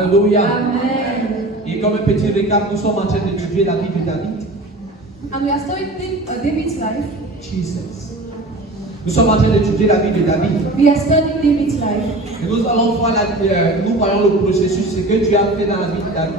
Alléluia. Amen. Et comme un petit récap, nous sommes en train d'étudier la vie de David. And we are studying David's life. Jesus. Nous sommes en train d'étudier la vie de David. We are studying David's life. Et nous allons voir nous voyons le processus, ce que Dieu a fait dans la vie de David.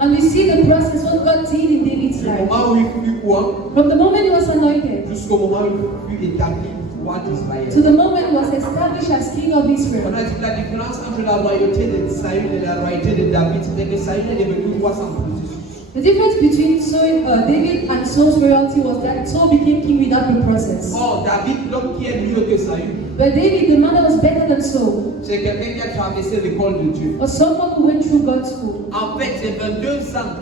And we see the process what God did in David's Au life. moment où il fut quoi? From the moment he was anointed Jusqu'au moment où il fut établi roi d'Israël. to the moment he was established as king of On Israel. a dit que la différence entre la royauté de Saül et la royauté de David, c'était que Saül est devenu roi sans processus. The difference between David and Saul's royalty was that Saul became king without the process. Or, David, l'homme qui est mieux que Saül, But David, the man that was better than Saul, c'est quelqu'un qui a traversé l'école de Dieu. was someone who went through God's school. En fait, c'est 22 ans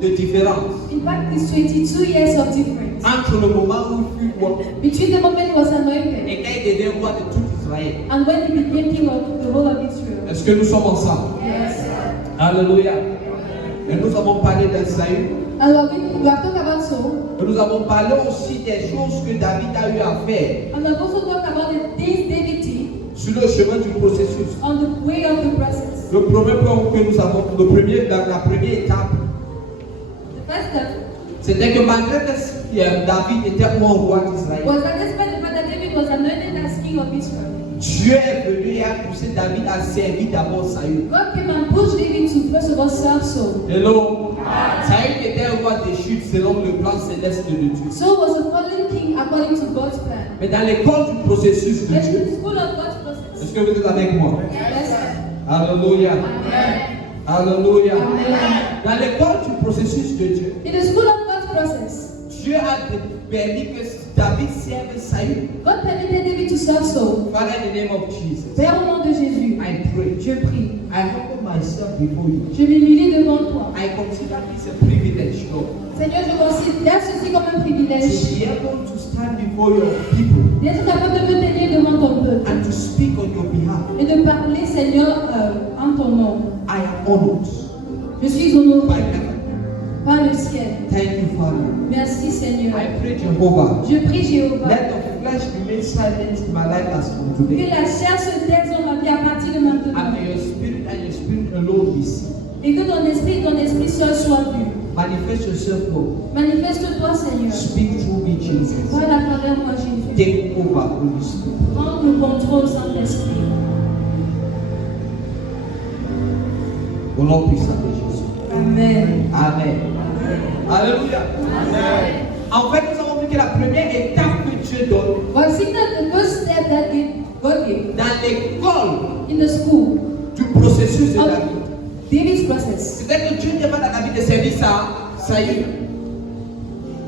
de différence In fact, it's 22 years of difference entre le moment où il fut roi between the moment he was anointed et quand il devient roi de tout Israël. and when he became king of the whole of Israel. Est-ce que nous sommes ensemble? Yes. Alléluia. Et nous avons parlé de Saül. Alors, we have talked about Saul, Et nous avons parlé aussi des choses que David a eu à faire and we have also talked about the things David did sur le chemin du processus. on the way of the process. Le premier point que nous avons, la première étape, The first step c'était que malgré que David était roi d'Israël, was that despite the fact that David was anointed as king of Israel, Dieu est venu et a poussé David à servir d'abord Saül. God came and pushed David to first of all serve Saul. Hello. Saül était un roi déchu selon le plan céleste de Dieu. Saul was a fallen king according to God's plan. Mais dans l'école du processus de But Dieu, in the school of God's process. est-ce que vous êtes avec moi? Yes. Alléluia. Amen. Alléluia. Amen. Dans l'école du processus de Dieu, In the school of God's process, Dieu a permis que David serve Saül. God permitted David to serve Saul. Father, in the name of Jesus, Père, au nom de Jésus, I pray. je prie. I humble myself before you. Je m'humilie devant toi. I consider this a privilege, Lord, Seigneur, je considère ceci comme un to privilège be able to stand before your people d'être capable de me tenir devant ton peuple and to speak on your behalf. et de parler, Seigneur, en ton nom. I am honored Je suis honoré by heaven. par le ciel. Thank you, Father. Merci, Seigneur. I pray, Jehovah, Je prie, Jéhovah, let the flesh remain silent in my life as from que today. la chair se taise dans ma vie à partir de maintenant. And may your spirit alone be seen. Et que ton esprit seul soit vu. Manifest yourself, Lord. Manifeste-toi, Seigneur. Speak through me, Jesus. Parle à travers moi, Jésus. Take over, Holy Spirit. Prends le contrôle, Saint-Esprit. Au nom puissant de Jésus. Amen. Amen. Alléluia. Amen. En fait, nous avons vu que la première étape que Dieu donne We've seen that the first step that God gave dans l'école in the school du processus de of David, David's process. c'est que Dieu demande à David de servir Saül.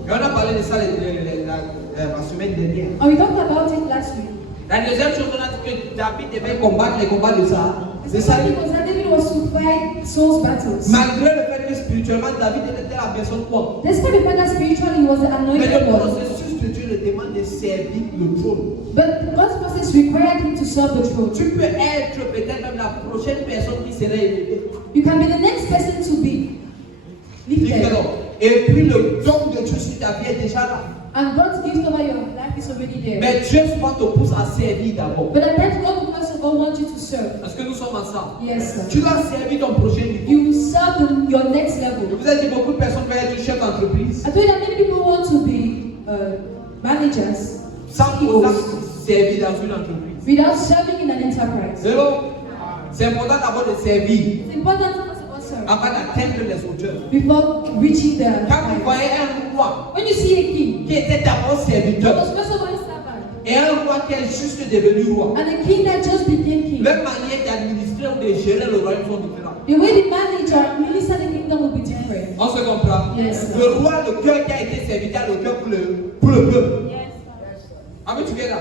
Et on a parlé de ça la semaine dernière. And we talked about it last week. La deuxième chose, on a dit que David devait combattre les combats de The Saül. second was that David was to fight Saul's battles. Malgré le fait que spirituellement David était la personne quoi. Despite the fact that spiritually he was the Mais anointed le one. processus de Dieu le demande de servir le trône. But God's process required him to serve the throne. Tu peux être peut-être même la prochaine personne qui sera élevée. You can be the next person to be lifted. Et puis le don de Dieu sur ta vie est déjà là. And God's gift over your life is already there. Mais Dieu souvent te pousse à servir d'abord. But at that God will first of all want you to serve. Est-ce que nous sommes ensemble? Yes, sir. Tu dois servir ton prochain niveau. You will serve your next Je level. vous ai dit, beaucoup de personnes veulent être chef d'entreprise I told you that many people want to be managers sans pourtant servir dans une entreprise. without serving in an enterprise. Hello? C'est important d'abord de servir It's important to first of all serve avant d'atteindre les hauteurs. before reaching the Quand vous heights. voyez un roi When you see a king, qui était d'abord he serviteur was first of all a servant, et un roi qui est juste devenu roi, and a king that just became king. leur manière d'administrer ou de gérer le royaume sont différentes. The way the manager minister the kingdom will be different. On se comprend? Yes. Le roi, le cœur qui a été serviteur, le cœur pour le peuple. Are we together?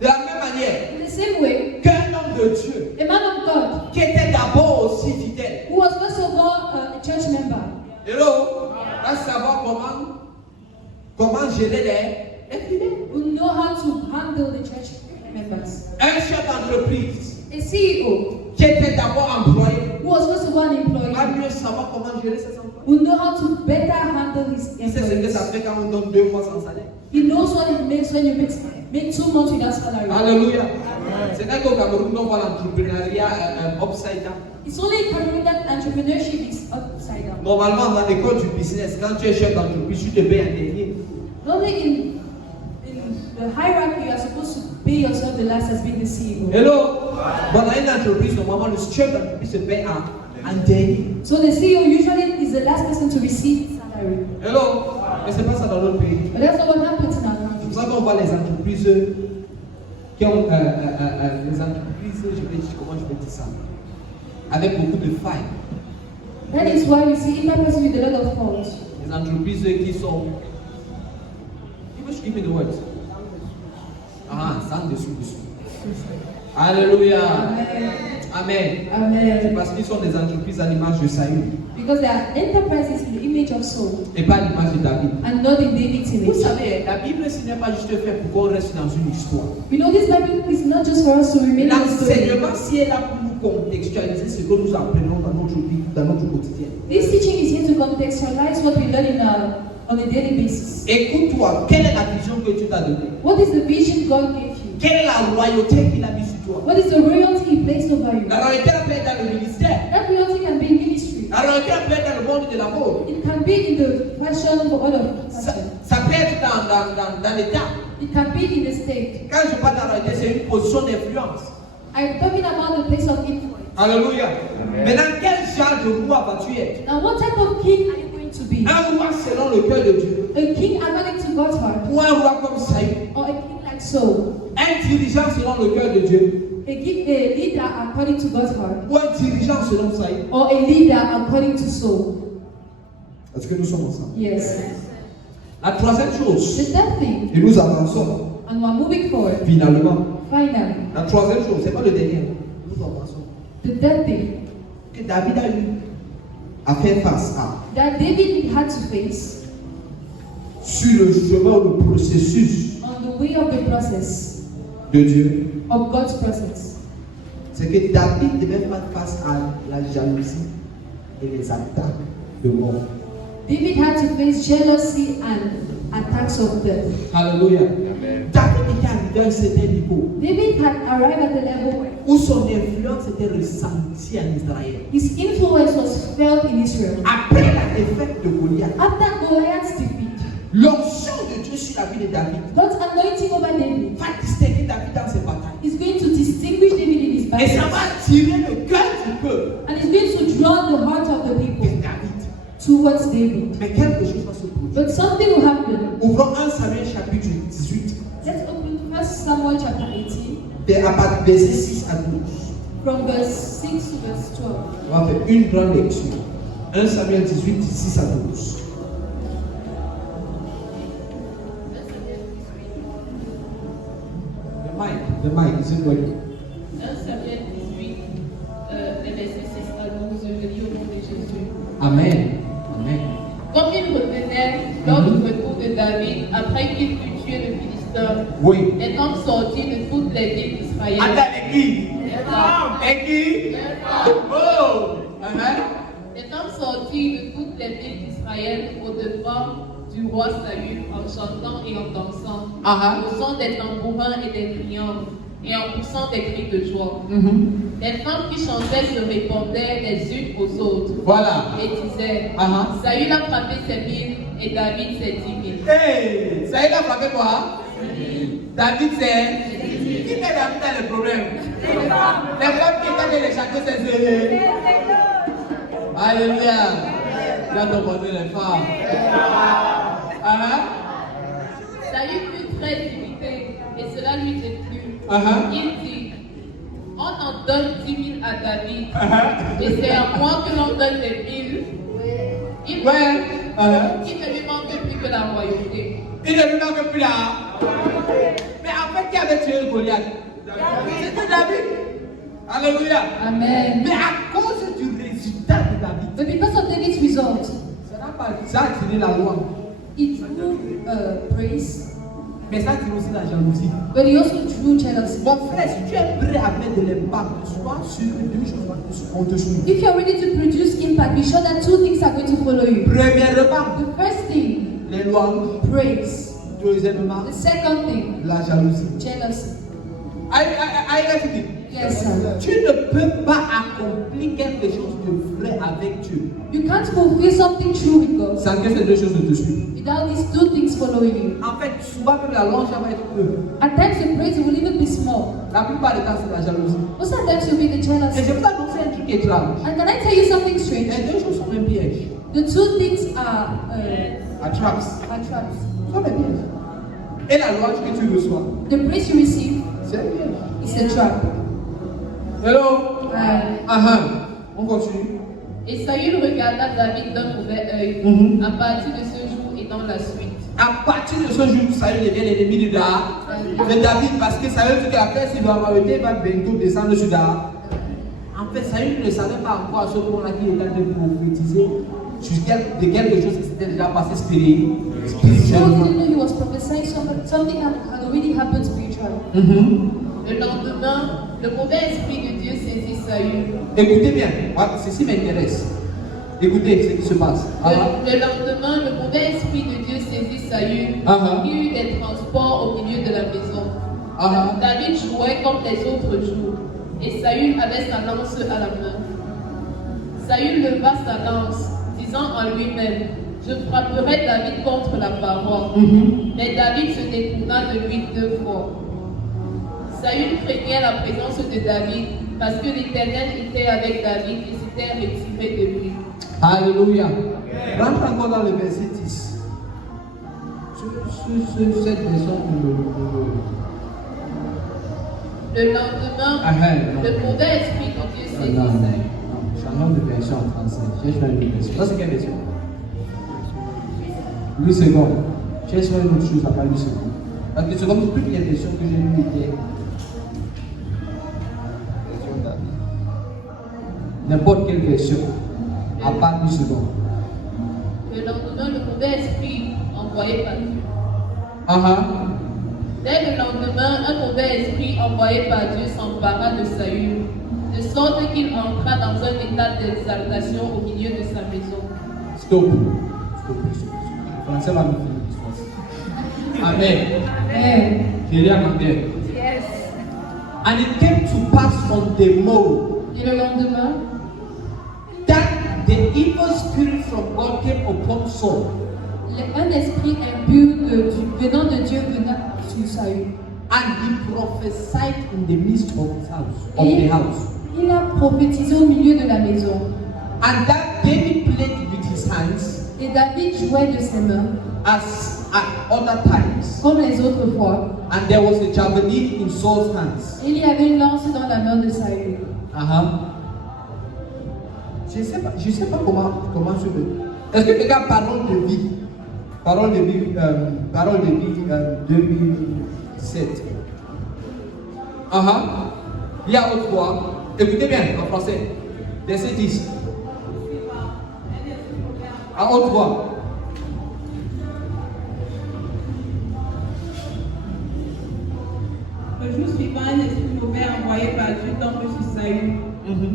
De la même manière In the same way, qu'un homme de Dieu a man of God qui était d'abord aussi fidèle. who was first of all a church member Hello? Va savoir comment gérer les infidèles. will know how to handle the church members. Un chef d'entreprise A CEO qui était d'abord employé who was first of all an va employee mieux savoir comment gérer ses employés. will know how to better handle his Il sait ce que ça employees. fait quand on donne 2 mois sans salaire. He knows what it makes when you make 2 months without salary. Alléluia. C'est vrai qu'au Cameroun, on voit l'entrepreneuriat upside down. It's only in Cameroon that entrepreneurship is upside down. Normalement, dans l'école du business, quand tu es chef d'entreprise, tu te payes un dernier. Normally in the hierarchy, you are supposed to pay yourself the last as being the CEO. Hello? Bon, dans une entreprise, normalement, le chef d'entreprise se paye un dernier. So the CEO usually is the last person to receive salary. Hello? Mais c'est pas ça dans notre pays. But that's not what happens in our C'est country. pour ça qu'on voit les entreprises qui ont les entreprises, comment je vais dire ça, avec beaucoup de failles. That is why we see enterprises with a lot of faults. Les entreprises qui sont, give me the words. Ah, sans dessous. Alléluia. Amen. Amen. C'est parce qu'ils sont des entreprises à l'image de Saül Because they are enterprises in the image of Saul et pas à l'image de David. and not in David's Vous image. savez, la Bible, ce n'est pas juste fait pour qu'on reste dans une histoire. You know, this Bible is not just for us to remain in the story. L'enseignement, si est là pour nous contextualiser ce que nous apprenons dans notre vie, dans notre quotidien. This teaching is here to contextualize what we learn on a daily basis. Écoute-toi, quelle est la vision que tu t'as donnée? What is the vision God gave you? Quelle est la royauté qu'il a mise sur toi? What is the royalty He placed over you? La royauté peut être dans le ministère. That royalty can be in ministry. La royauté peut être dans le monde de la mode. It can be in the fashion of other Ça, fashion. ça peut être dans l'État. It can be in the state. Quand je parle de la royauté, c'est une position d'influence. I'm talking about the place of influence. Alléluia. Maintenant, quel genre de roi vas-tu être? Now, what type of king are you going to be? Un roi selon le cœur de Dieu. A king according to God's heart, Ou un roi comme Saül. or a king like Saul? Un dirigeant selon le cœur de Dieu. A leader according to God's heart, Ou un dirigeant selon Saül. or a leader according to Saul? Est-ce que nous sommes ensemble? Yes. La troisième chose, The third thing, et nous avançons and we're moving forward. finalement. Finally, La troisième chose, c'est pas le dernier. Nous avançons. the third thing Que David a eu à faire face à that David had to face sur le chemin ou le processus on the way of the process de Dieu, of God's presence, c'est que David devait faire face à la jalousie et les attaques de mort. David had to face jealousy and attacks of death. Alléluia. David était arrivé à un certain niveau David had arrived at the level où son influence était ressentie en Israël. his influence was felt in Israel. Après la défaite de Goliath, After Goliath's defeat, l'onction de Dieu sur la vie de David God's anointing over David va distinguer David dans ses batailles. is going to distinguish David in his Et ça battle, va attirer le cœur du peuple and is going to draw the heart of the vers people David. towards David. Mais quelque chose va se produire. But something will happen. Ouvrons 1 Samuel chapitre 18, Let's open 1 Samuel chapter 18, à partir du verset 6 à 12. from verse 6 to verse 12. On va faire une grande lecture. 1 Samuel 18, 6 à 12. The mic, is it working? 1 Samuel 18, les versets 6 à 12, je lis au nom de Jésus. Amen. Amen. Comme il revenait lors du retour de David, après qu'il fut tué le Philistin, Oui. les hommes sortis de toutes les villes d'Israël. Attends, qui? Les Qui? Oh! Les hommes sortis de toutes les villes d'Israël au-devant du roi Saül en chantant et en dansant, au son des tambourins et des triomphes, et en poussant des cris de joie. Les femmes qui chantaient se répondaient les unes aux autres. Voilà. Et disaient, Uh-huh. Saül a frappé ses 1000 et David ses 10 000. Hey! Ça y est, a frappé quoi? David, c'est. Qui met David dans le problème? Les femmes qui étaient les chanteurs, c'est. Alléluia. Tu as demandé les femmes. Saül fut très irrité et cela lui déplut. Il dit, on en donne 10 000 à David et c'est à moi que l'on donne les 1000. Il ne lui manque plus que la royauté. Il ne lui manque plus là. Mais en fait, qui avait tué Goliath? C'était David. Alléluia. Amen. Mais à cause du résultat de David, But because of David's result, ça a tiré la loi. it drew praise, Mais ça tire aussi la jalousie. but he also drew jealousy. Mon frère, si tu es prêt à mettre de l'impact, sois sûr que deux choses vont te suivre. If you're ready to produce impact, be sure that two things are going to follow you. Premièrement, The first thing, les louanges. praise. Deuxièmement, The second thing, la jalousie. jealousy. Yes, sir. Tu ne peux pas accomplir quelque chose de vrai avec Dieu You can't fulfill something true with God sans que ces deux choses ne te suivent. without these two things following you. En fait, souvent même la longe va être peu. At times the praise will even be small. La plupart du temps, c'est la jalousie. Most of the times will be the Et jealousy. je peux annoncer un truc étrange. And can I tell you something strange? Les deux choses sont un piège. The two things are Attraps. traps. Sont des pièges. Et la louange que tu reçois, The praise you receive c'est un piège. is a trap. Hello? On continue. Et Saül regarda David d'un mauvais œil à partir de ce jour et dans la suite. À partir de ce jour, Saül devient l'ennemi de David parce que Saül dit que la paix s'il va bientôt descendre sur David. En fait, Saül ne savait pas encore à ce moment-là qu'il était en train de prophétiser de quelque chose qui s'était déjà passé Saul spirituellement. didn't know he was prophesying something that had already happened spiritually. Le lendemain, le mauvais esprit de Dieu saisit Saül. Écoutez bien, ceci m'intéresse. Écoutez ce qui se passe. Le lendemain, le mauvais esprit de Dieu saisit Saül. Il y eut des transports au milieu de la maison. David jouait comme les autres jours, et Saül avait sa lance à la main. Saül leva sa lance, disant en lui-même: je frapperai David contre la paroi. Mais David se détourna de lui 2 fois. Saül craignait la présence de David parce que l'Éternel était avec David et s'était retiré de lui. Alléluia. Rentre encore dans le verset 10. Sur cette version Le lendemain, le mauvais esprit de Dieu saisit Saül. Changeons de version en français. Cherche une autre version. Ça, c'est quelle version? Louis II. Cherche une autre chose à part Louis II. Parce que c'est comme toutes les versions que j'ai lues étaient. N'importe quelle version, à part Louis II. Le lendemain, le mauvais esprit envoyé par Dieu. Dès le lendemain, un mauvais esprit envoyé par Dieu s'empara de Saül, de sorte qu'il entra dans un état d'exaltation au milieu de sa maison. Stop. Français va nous finir. Amen. Je lis en anglais. Yes. And it came to pass on the morrow Et le lendemain, that the evil spirit from God came upon Saul. un esprit impur venant de Dieu venait sur Saül. And he prophesied in the midst of his house. Il a prophétisé au milieu de la maison. And that David played with his hands Et David jouait de ses mains, as at other times. comme les autres fois. And there was a javelin in Saul's hands. Et il y avait une lance dans la main de Saül. Je sais pas comment se fait. Est-ce que quelqu'un parole de vie? Parole de vie 2007. Il y a autre fois. Écoutez bien en français. Verset 10. À haute voix. Le jour suivant, un esprit mauvais envoyé par Dieu tombe sur Saül.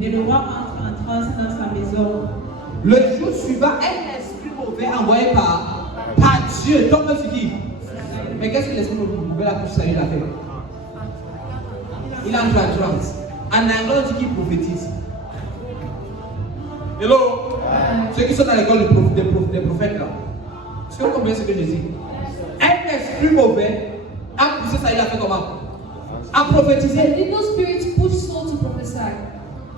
Et le roi entre en transe dans sa maison. Le jour suivant, un esprit mauvais envoyé par Dieu tombe sur qui? Mais qu'est-ce que l'esprit mauvais là pour Saül a fait? Il entre en transe. En anglais, on dit qu'il prophétise. Hello? Ceux qui sont dans l'école des prophètes là. Est-ce que vous comprenez ce que je dis? Un esprit mauvais a poussé Saül à faire comment? À prophétiser. The evil spirits push Saul to prophesy.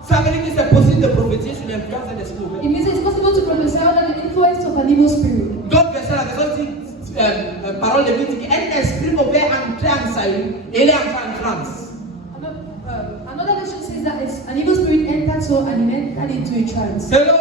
Ça veut dire que c'est possible de prophétiser sur l'influence d'un esprit mauvais. It means it's possible to prophesy under the influence of an evil spirit. D'autres versets, la version dit, parole de Dieu dit qu'un esprit mauvais entrait en Saül et il est entré en transe. Another version says that an evil spirit entered Saul and he entered into a trance. Hello?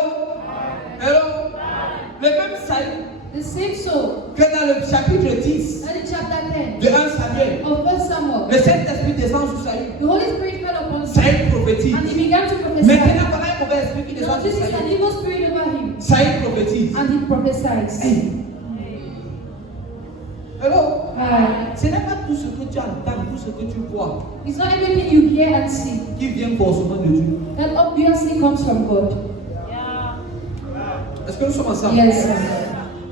Le même Saül The same Saul, que dans le chapitre 10 and in chapter 10 de 1 Samuel, of 1 Samuel, le Saint-Esprit descend sur Saül. the Holy Spirit fell upon Saul Saül prophétise. and he began to prophesy. Maintenant, voilà un mauvais esprit qui Now descend this sur is an Saül. evil spirit over him Saül prophétise. and he prophesies. Hello? Hi. Ce n'est pas tout ce que tu entends, tout ce que tu vois It's not everything you hear and see qui vient forcément de Dieu. that obviously comes from God. Est-ce que nous sommes ensemble? Yes, sir.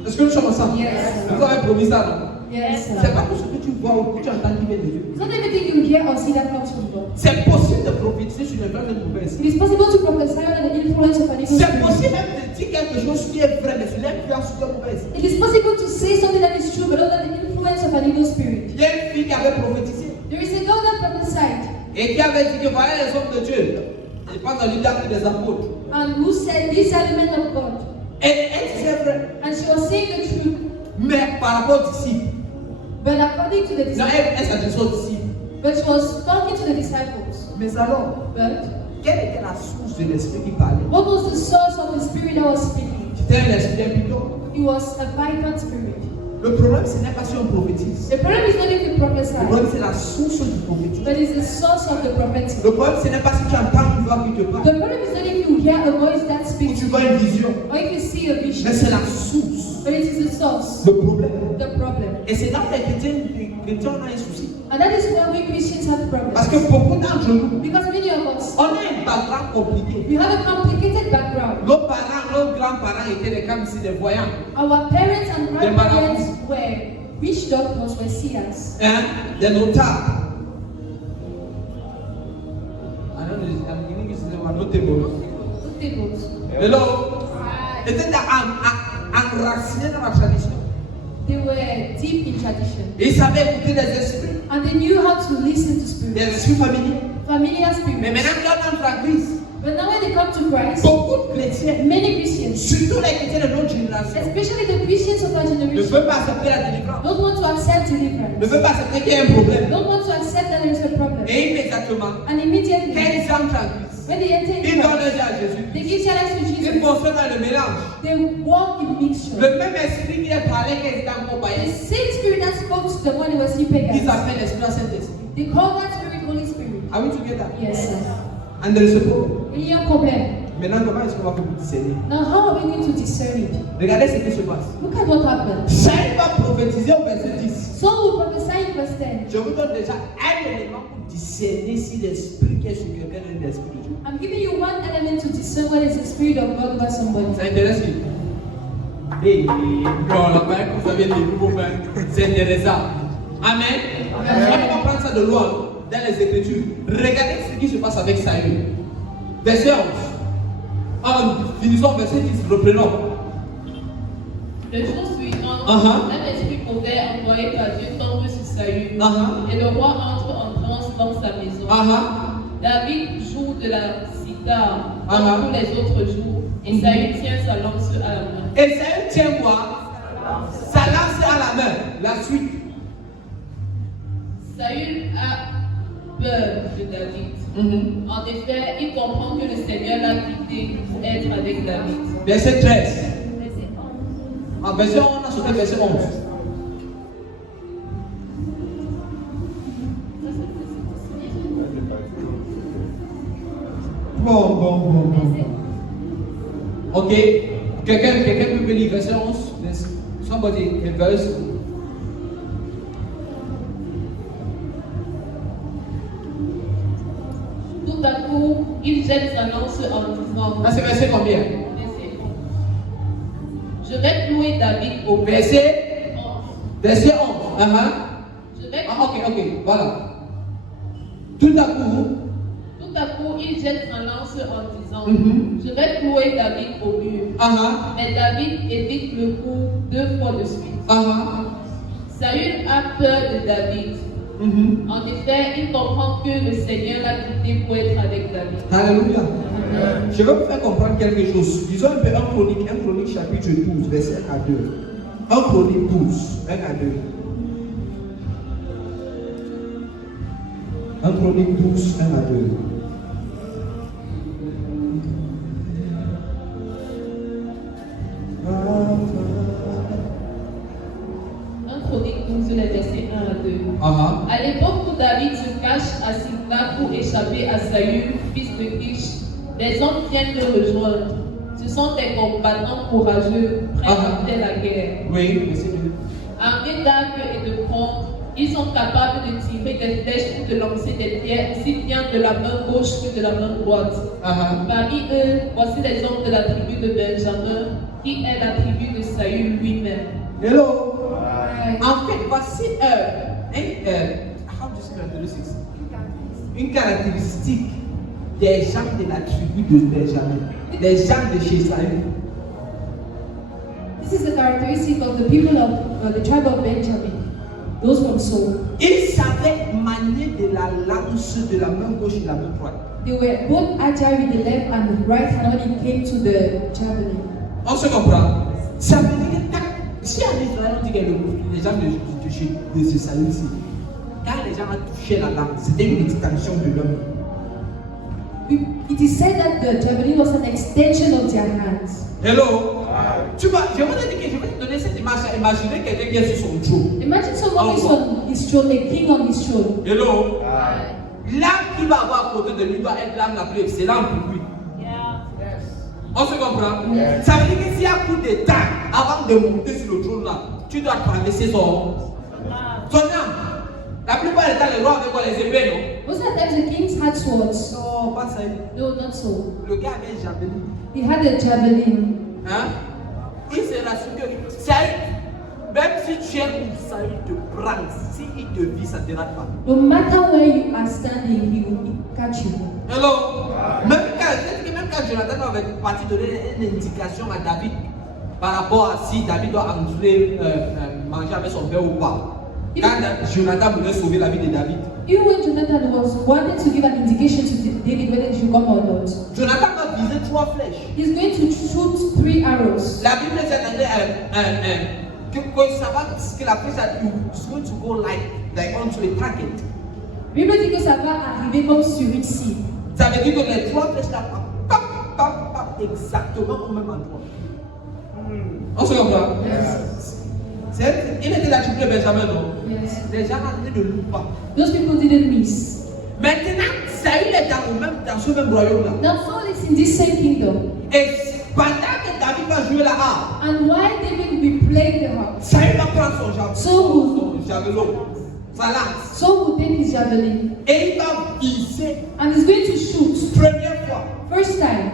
Est-ce que nous sommes ensemble? Yes. Vous avez promis ça, non? Yes. C'est pas tout ce que tu vois ou que tu entends qui vient de Dieu. It's not everything you hear or see that comes from God. C'est possible de prophétiser sur les plans de mauvaise. It is possible to prophesy under the influence of an evil C'est spirit. possible même de dire quelque chose qui est vrai, mais sur l'influence de mauvaise. It is possible to say something that is true, but under the influence of an evil spirit. Il y a une fille qui avait prophétisé There is a girl that prophesied, et qui avait dit que voilà les hommes de Dieu. Je pense dans l'idée des apôtres. and who said, "These are the men of God," Et elle disait vrai, and she was saying the truth, mais par rapport aux disciples. but according to the Non, disciples. elle s'adressait aux disciples. But she was talking to the disciples. Mais alors, But quelle était la source de l'esprit qui parlait? what was the source of the spirit that was speaking? C'était un esprit impudent. It was a vibrant spirit. Le problème, ce n'est pas si on prophétise. The problem is not if you Le prophesy, problème, c'est la source du prophétique. but it's the source of the prophetic. Le problème, ce n'est pas si tu entends une voix qui te parle The problem is not if you hear a voice that ou speaks tu to you, vois une vision, or if you see a mais vision, c'est la source. but it is the source, Le problème. the problem. Et c'est là que les chrétiens ont un souci. And that is why we Christians have Parce problems. que beaucoup d'entre nous, Because many of us, on a un background compliqué. we have a complicated background. Nos parents, nos grands-parents étaient des comme si des voyants. Our parents and grandparents were witch doctors, were seers, Hein? Des notables. I don't know, I'm giving you some notable. tables. Hello? Étaient enracinés dans la tradition. They were deep in tradition. Et ils savaient écouter les esprits, And they knew how to listen to spirit, les esprits familiers. familiar Mais spirits. maintenant, quand on entre en Christ, But now when they come to Christ, beaucoup de chrétiens, many Christians, surtout les chrétiens de notre génération, especially the Christians of our ne generation, veulent pas accepter la délivrance, don't want to accept ne deliverance, veulent pas accepter qu'il y a un problème. don't want to accept that there is a problem. Et immédiatement, And immediately, quand ils entrent en Christ, when they enter ils in donnent Christ, leur vie à Jésus. they give their lives to Ils Jesus. fonctionnent dans le mélange. They walk in mixture. Le même esprit qui a parlé quand ils étaient encore The païens, same spirit that spoke to them when they were still ils pagans, appellent l'esprit à Saint-Esprit. they call that spirit Holy Spirit. Are we together? Yes, sir. And there is a problem. Il y a un problème. Maintenant, comment est-ce qu'on va pouvoir discerner? Now, how are we going to discern it? Regardez ce qui se passe. Look at what happened. Saül va prophétiser au verset 10. Saul will prophesy in verse 10. Je vous donne déjà un élément pour discerner si l'esprit qui est sur quelqu'un est l'esprit de Dieu. I'm giving you one element to discern what is the spirit of God over somebody. Ça intéresse qui? Hey, non, la main que vous avez les nouveaux mains, c'est intéressant. Amen. On va prendre ça de loin dans les Écritures. Regardez ce qui se passe avec Saül. Verset 11. Finissons verset 10, reprenons. Le jour suivant, Uh-huh. un esprit mauvais envoyé par Dieu tombe sur Saül, Uh-huh. et le roi entre en transe dans sa maison. David joue de la cithare comme tous les autres jours, et Saül tient sa lance à la main. Et Saül tient quoi? Sa lance à la main. La suite. Saül a peur de David. En effet, il comprend que le Seigneur l'a quitté pour être avec David. Verset 13. En verset 11, on a sauté verset 11. Bon. Ok. Quelqu'un peut lire verset 11? Somebody can verse. Tout à coup, il jette sa lance en disant. Là, c'est verset combien? Verset 11. Je vais clouer David au Verset 11. 11. Verset 11. Je vais Ok, voilà. Tout à coup, il jette sa lance en disant. Je vais clouer David au mur. Mais David évite le coup 2 fois de suite. Saül a peur de David. En effet, il comprend que le Seigneur l'a quitté pour être avec David. Alléluia. Je vais vous faire comprendre quelque chose. Disons un peu 1 Chronique chapitre 12, verset 1 à 2. 1 Chronique 12, 1 à 2. 1 Chronique 12, 1 à 2. Chronique 12, les versets 1 à 2. À l'époque où David se cache à Sicla pour échapper à Saül, fils de Kish, les hommes viennent le rejoindre. Ce sont des combattants courageux, prêts à faire la guerre. Oui, verset 2. Armés d'arcs et de fronts, ils sont capables de tirer des flèches ou de lancer des pierres aussi bien de la main gauche que de la main droite. Parmi eux, voici les hommes de la tribu de Benjamin, qui est la tribu de Saül lui-même. Hello. En fait, voici une caractéristique des gens de la tribu de Benjamin, des gens de chez Saül. This is the characteristic of the people of the tribe of Benjamin, those from Saul. Ils savaient manier de la lance de la main gauche et la main droite. They were both agile with the left and the right hand when it came to the javelin. On se comprend? Ça veut dire que si en Israël on dit que les gens de ce Saül ici, quand les gens ont touché la lance, c'était une extension de l'homme. It is said that the javelin was an extension of their hands. Hello? Tu vois, je vais te donner cette image. Imaginez quelqu'un qui est sur son trône. Imagine someone is on his throne, a king on his throne. Hello? L'âme qu'il va avoir à côté de lui doit être l'âme la plus excellente pour lui. On se comprend? Ça veut dire que s'il y a plus de temps avant de monter sur le trône là, tu dois traverser son âme. La plupart du temps, les rois avaient quoi, les épées, non? Most of the times the kings had swords. Non, pas ça. No, not so. Le gars avait un javelin. He had a javelin. Hein? Il se rassure que Saül, même si tu es où Saül te prend, s'il te vit, ça ne te rate pas. No matter where you are standing, he will catch you. Hello? Même quand Jonathan avait parti donner une indication à David par rapport à si David doit entrer manger avec son père ou pas. Quand Jonathan voulait sauver la vie de David. Even when Jonathan was wanting to give an indication to David whether he should come or not, Jonathan va viser 3 flèches. he's going to shoot 3 arrows. La Bible dit que ça va, que la flèche is going to go like onto a target. La Bible dit que ça va arriver comme sur une cible. Ça veut dire que les 3 flèches là, exactement au même endroit. On se comprend? Il était la tribu de Benjamin, non? Yes. Les gens n'avaient de loup pas. Those people didn't miss. Maintenant, Saül est dans ce même royaume-là. Now Saul is in this same kingdom. Et pendant que David va jouer la harpe, And while David will be playing the harp, Saül va prendre son javelot, sa lance, Saul will take his javelin et il va viser. and he's going to shoot. Première fois, First time,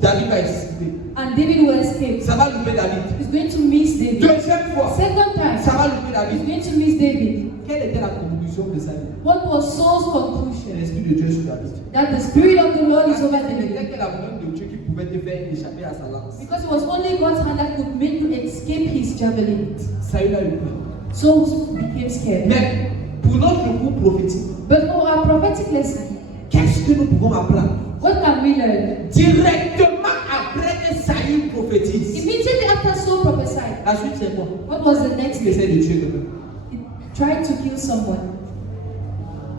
David va esquiver. and David will escape. Ça va louper David. He's going to miss David. Deuxième fois, Second time, ça va louper he's David. going to miss David. Quelle était la conclusion de Saül? What was Saul's conclusion? L'esprit de Dieu sur David. That the spirit of the Lord is over C'était David. que la main de Dieu qui pouvait te faire échapper à sa lance. Because it was only God's hand that could make you escape his javelin. Saül a eu peur. Saul became scared. Mais pour notre cours prophétique, But for our prophetic lesson, qu'est-ce que nous pouvons apprendre? what can we learn? Directement après que Saül prophétise. Immediately after Saul prophesied, La suite c'est quoi? what was the next Il thing? essaie de tuer quelqu'un. He tried to kill someone.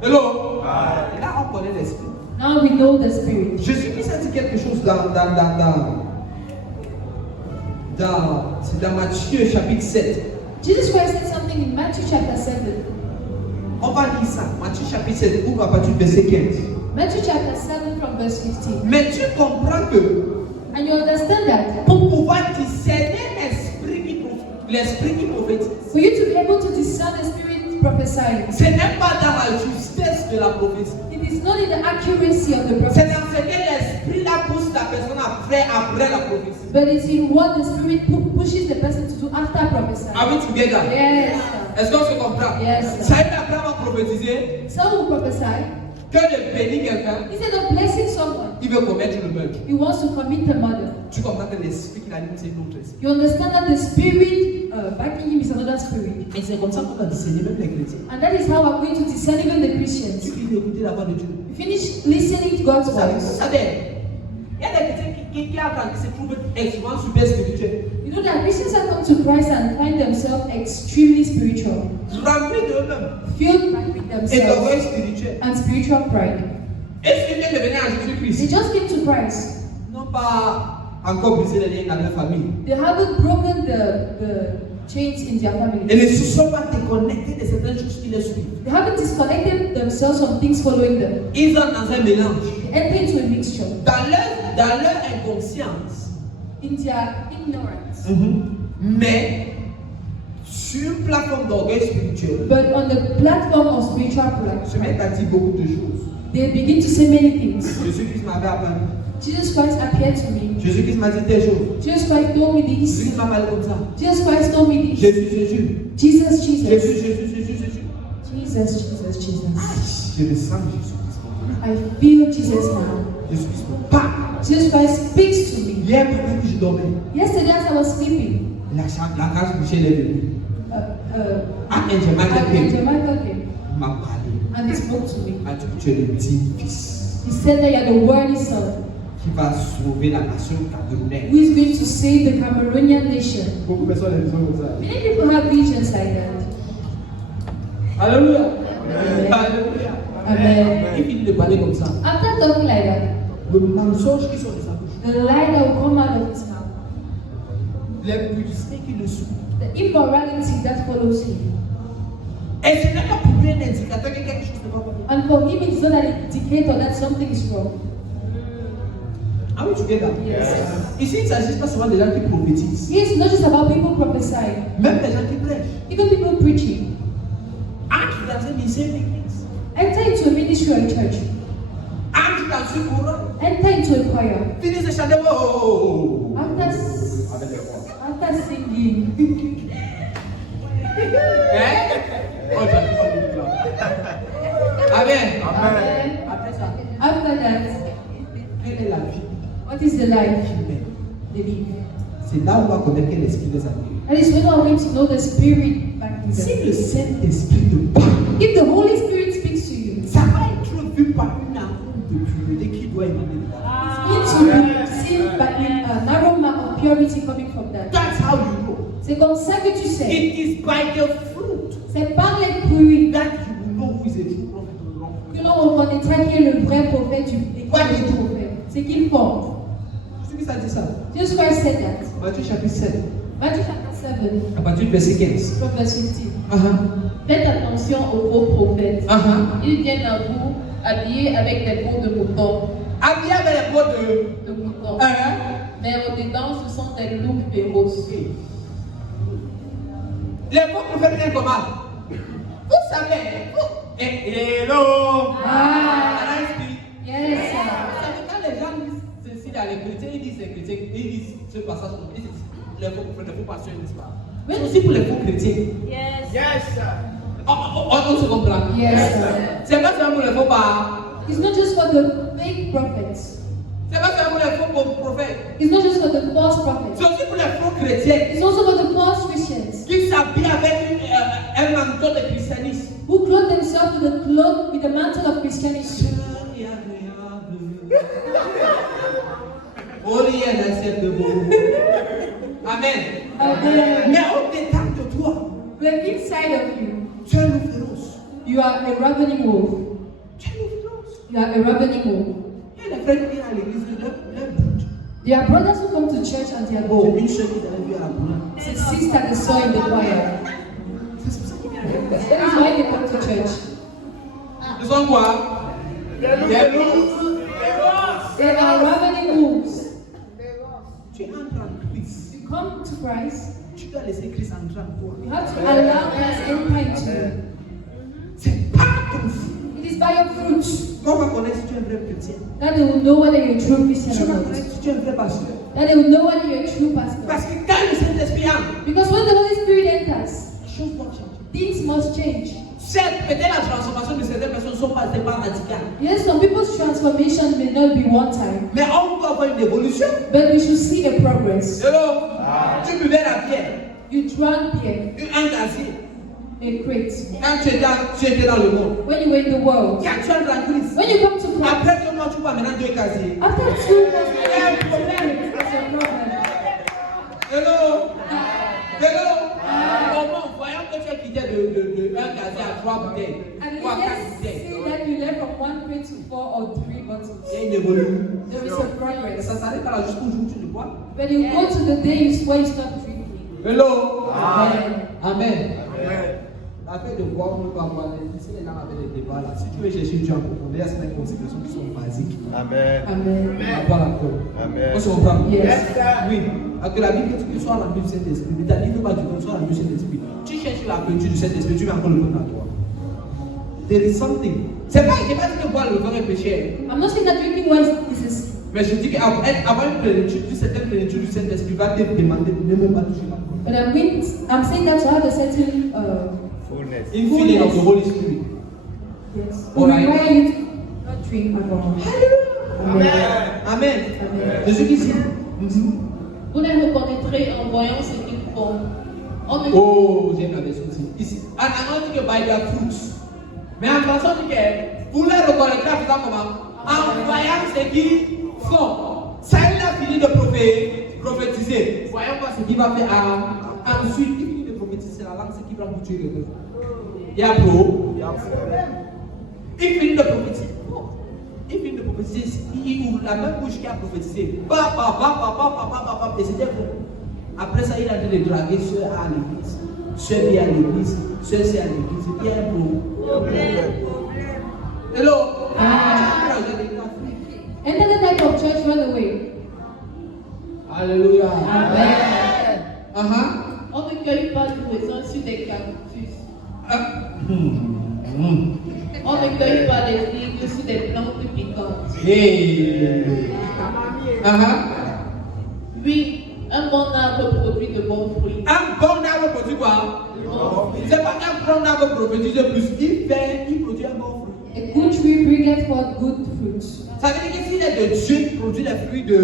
Hello? Là on connaît l'esprit. Now we know the spirit. Jésus-Christ a dit quelque chose c'est dans Matthieu chapitre 7. Jesus Christ said something in Matthew chapter 7. On va lire ça. Matthieu chapitre 7, ouvre à partir du verset 15. Matthew chapter 7 from verse 15. Mais tu comprends que And you understand that pour pouvoir discerner l'esprit qui prophétise, for you to be able to discern the spirit prophesying, ce n'est pas dans la justesse de la prophétie. it is not in the accuracy of the C'est prophecy, dans ce que l'esprit là pousse la personne à faire après la prophétie. but it's in what the spirit pushes the person to do after prophesying. Are we together? Yes. Est-ce qu'on se comprend? Yes. Saül après avoir prophétisé Someone will prophesy. que de bénir quelqu'un, Instead of blessing someone, il veut commettre le meurtre. he wants to commit a murder. Tu comprends que l'esprit qui l'anime, c'est une autre esprit. You understand that the spirit backing him is another spirit. Et c'est comme ça qu'on va discerner même les chrétiens. And that is how we're going to discern even the Tu Christians. finis d'écouter la voix de Dieu. You finish listening to God's Vous voice. savez, il y a des chrétiens qui attendent, qui se trouvent extrêmement super spirituels. You know that Christians have come to Christ and find themselves extremely spiritual, Remplis d'eux-mêmes filled with et themselves d'orgueil spirituel. and spiritual pride. Est-ce qu'ils viennent de venir à They Jésus-Christ? just came to Christ. Non pas encore brisé les liens dans leur famille. They haven't broken the chains in their Et family. ne se sont pas déconnectés de certaines choses qui les suivent. They haven't disconnected themselves from things following them. Ils entrent dans un mélange. They enter into a mixture Dans leur inconscience. in their ignorance. Mais sur une plateforme d'orgueil spirituel, But on the platform of spiritual se pride, mettent à dire beaucoup de choses. they begin to say many things. Jésus-Christ m'avait appris. Jesus Christ appeared to me. Jésus-Christ m'a dit telle chose. Jesus Christ told me this. Jésus-Christ m'a parlé comme ça. Jesus Christ told me this. Jésus, Jésus. Jesus, Jésus, Jesus. Jésus, Jésus, Jésus. Jesus, Jesus, Jesus. Je le sens, Jésus-Christ. I feel Jesus now. Jésus-Christ me parle. Jesus Christ speaks to me. Hier, pendant que je dormais, Yesterday as I was sleeping, la cage Michel est venue. Angel Michael came Il m'a parlé. and he spoke to me. Il m'a dit que tu es le digne fils He said that you are the worthy son qui va sauver la nation camerounaise. who is going to save the Cameroonian nation. Beaucoup de personnes ont des visions comme ça. Many people have visions like that. Alléluia. Amen. Alléluia. Amen. Il finit de parler comme ça. After talking like that, Le mensonge qui sort de sa bouche. the lie that will come out of his mouth, L'impudicité qui le suit. the immorality that follows him. Et ce n'est pas pour lui un indicateur que quelque chose ne va pas bien. And for him, it's not an indicator that something is wrong. Are we together? Yes. Ici, il ne s'agit pas seulement des gens qui prophétisent. It's not just about people prophesying, Même des gens qui prêchent. even people preaching. Entre dans un ministère d'église. Enter into a ministry or a church. Entre dans une couronne. Enter into a choir. Finissent de chanter. Oh! After singing, Hein? Oh, tu as dit pas de Amen. Amen. Après ça, After that, quelle est la vie what is the life qui mène? they live? C'est là où on va connaître quel esprit les a mis. That is when we are going to know the Spirit back in Si them. le Saint-Esprit te parle, If the Holy Spirit speaks to you, ça va être vu par une arôme de pureté qui doit émaner de là. it's going to be seen by an aroma of purity coming from that. That's how you know. C'est comme ça que tu sais. It is by the fruit C'est par les fruits that you will know who is a true prophet or wrong. que l'on reconnaîtra qui est le vrai prophète et qui est le faux prophète. C'est qu'ils font. C'est qui ça dit ça? Jesus Christ said that. Matthieu chapitre 7, Matthew chapter 7, à partir du verset 15. from verse 15. Faites attention aux faux prophètes. Uh-huh. Ils viennent à vous habillés avec des peaux de mouton. Habillé avec les peaux De mouton. Uh-huh. Mais au-dedans, ce sont des loups féroces. Les faux prophètes viennent comment? Vous savez, hello! Ah. Vous Yes, sir. savez, quand les gens disent ceci dans les chrétiens, ils disent les chrétiens, ils disent ce passage, ils disent les faux prophètes, les faux pasteurs, n'est-ce pas? Mais aussi pour les faux chrétiens. On se comprend. Yes, sir. C'est pas seulement pour les faux pas. It's not just for the fake prophets. C'est pas seulement pour les faux prophètes. It's not just for the false C'est prophets. aussi pour les faux chrétiens It's also for the false Christians qui s'habillent avec un manteau de christianisme. who clothe themselves with the mantle of Christianity. Oh, il y a un ciel de beau. Amen. Amen. Mais au détail de toi, But inside of you, tu es un loup féroce. you are a ravening wolf. Tu es un loup féroce. You are a ravening wolf. Il y a des frères qui viennent à l'église, leur but. There are brothers who come to church and they are J'ai bold. vu une soeur qui avait vu à la boulette. It's a sister they saw in the choir. C'est pour ça qu'ils viennent à l'église. That is why they come to church. Ils sont quoi? Des loups. They are ravening wolves. Tu entres en Christ. You come to Christ, Tu dois laisser Christ entrer en toi. you have to allow Christ enter into you. C'est pas ton fruit. It is by your fruit Comment on va connaître si tu es un vrai chrétien? that they will know whether you're a true Christian Tu or vas not. connaître si tu es un vrai pasteur. That they will know whether you're a true pastor. Parce que quand le Saint-Esprit entre, Because when the Holy Spirit enters, les choses doivent changer. things must change. Certes, peut-être la transformation de certaines personnes ne sont pas radicales. Yes, some people's transformation may not be one time, Mais on doit avoir une évolution. but we should see a progress. Hello? Tu buvais la bière, You drank beer, un gazier. a crate, Quand tu étais dans le monde. when you were in the world. Quand tu entres en Christ, When you come to Christ, après 2 mois, tu vois maintenant 2 gaziers. after 2 months, you have a problem. That's a problem. Hello? Hello? Comment, voyons que tu as quitté de 1 gazier à 3 bouteilles. And Ou à 4 let's bouteilles. say that you left from 1 crate to 4 or 3 bottles. Il y a une évolution. There is a progress. Ça s'arrête là jusqu'au jour où tu le bois. When you go to the day where you stop drinking. Hello? Amen. Amen. Afin de voir où on va voir, laissez les gens avec les débats là. Si tu veux chercher Dieu en profondeur, c'est des consécrations qui sont basiques. Amen. Amen. Par rapport à la foi. Amen. On se comprend? Yes. Oui. Avec la Bible, que tu sois rempli du Saint-Esprit. Mais ta livre va du sois rempli du Saint-Esprit. Tu cherches la peinture du Saint-Esprit, tu vas encore le prendre à toi. There is something. C'est pas, j'ai pas dit que boire le vin est péché. I'm not saying that drinking wine is Mais je dis qu'avant une plénitude, une certaine plénitude du Saint-Esprit va te demander de ne même pas toucher l'alcool. But I'm saying that to have a certain Fullness. In filling of the Holy Spirit. yes. All We right. require you to not drink alcohol. Amen. Amen. Jésus qui dit. Vous les reconnaîtrez en voyant ce qu'ils font. Oh, j'ai une version ici. Ici. And I don't think by their fruits. Mais en pensant que vous les reconnaîtrez en faisant comment? En voyant ce qu'ils font. Ça, il a fini de prophétiser. Voyons pas ce qu'il va faire. Ensuite, il finit de prophétiser, c'est la langue, c'est qui va vous tuer quelque chose. Il y a pro. Il finit de prophétiser. Il finit de prophétiser. Il ouvre la même bouche qui a prophétisé. Et c'était bon. Après ça, il a dit de draguer ceux à l'église. Ceux qui à l'église. Ceux qui à l'église. Il y a un problème. Hello. Enter the type of church, run away. Alléluia. Amen. On ne cueille pas du raisin sur des cactus. On ne cueille pas des figues sur des plantes piquantes. Hey. Oui, un bon arbre produit de bons fruits. Un bon arbre produit quoi? C'est pas un bon arbre produit de plus. Il produit un bon fruit. A good tree bringeth forth good fruits. Ça veut dire que s'il est de Dieu, il produit les fruits de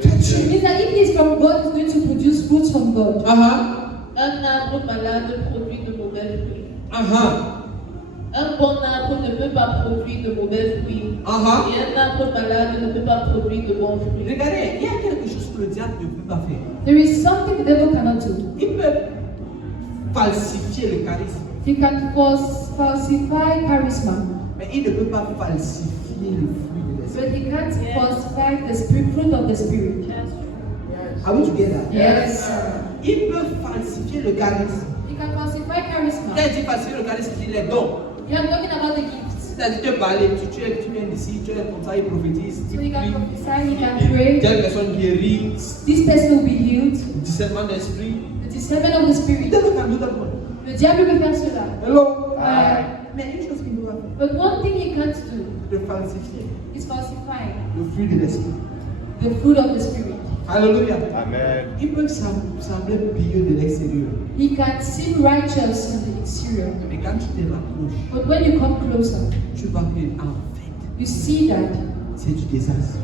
Dieu. It means that if he is from God, he's going to produce fruits from God. Un arbre malade produit de mauvais fruits. Un bon arbre ne peut pas produire de mauvais fruits. Et un arbre malade ne peut pas produire de bons fruits. Regardez, il y a quelque chose que le diable ne peut pas faire. There is something the devil cannot do. Il peut falsifier le charisme, He can falsify charisma, mais il ne peut pas falsifier le fruit de l'esprit. but he can't falsify the fruit of the spirit. Are we together? Yes. Il peut falsifier le charisme. He can falsify charisma. Quand il dit falsifier le charisme, il dit les dons. Yeah, I'm talking about the gifts. C'est-à-dire que parler, tu viens d'ici, tu es comme ça, il prophétise. So he can prophesy, he can pray. Telle personne guérit, This person will be healed. discernement d'esprit. The discernment of the Il spirit. devrait quand même tout Le diable peut faire cela. Hello? Uh, Mais une chose qu'il ne peut pas faire, but one thing he can't do de falsifier is falsify le fruit de l'esprit. the fruit of the spirit. Alléluia. Amen. Il peut sembler pieux de l'extérieur. He can seem righteous on the exterior, Mais quand tu te rapproches, but when you come closer, tu vois que en fait, you see that c'est du désastre.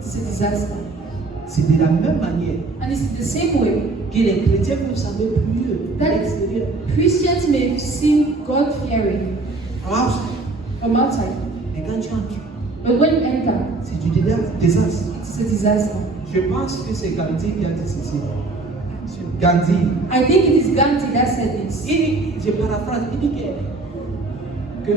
it's a disaster. C'est de la même manière And it's the same way que les chrétiens peuvent sembler pieux de that l'extérieur. Christians may seem God-fearing from outside, Mais quand tu entres, but when you enter, c'est du désastre. it's a disaster. Je pense que c'est Gandhi qui a dit ceci. Gandhi. I think it is Gandhi that said this. Il dit, je paraphrase, il dit que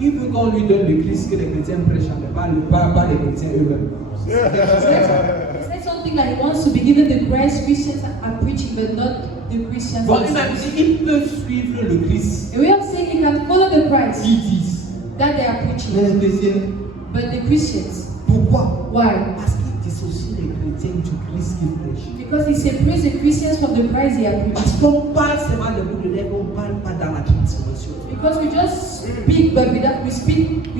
il veut qu'on lui donne le Christ que les chrétiens prêchent, mais pas les chrétiens eux-mêmes. He said something like he wants to be given the Christ Christians are preaching, but not the Christians. Bon, il m'a dit, ils peuvent suivre le Christ. A way of saying you can follow the Christ Ils disent. that they are Mais preaching, les chrétiens, but the Christians, pourquoi? why? Parce qu'ils dissocient les chrétiens du Christ qu'ils prêchent. Because he separates the Christians from the Christ they are preaching. Parce qu'on parle seulement de bout de lèvres, on ne parle pas dans la transformation. Because we just speak, but we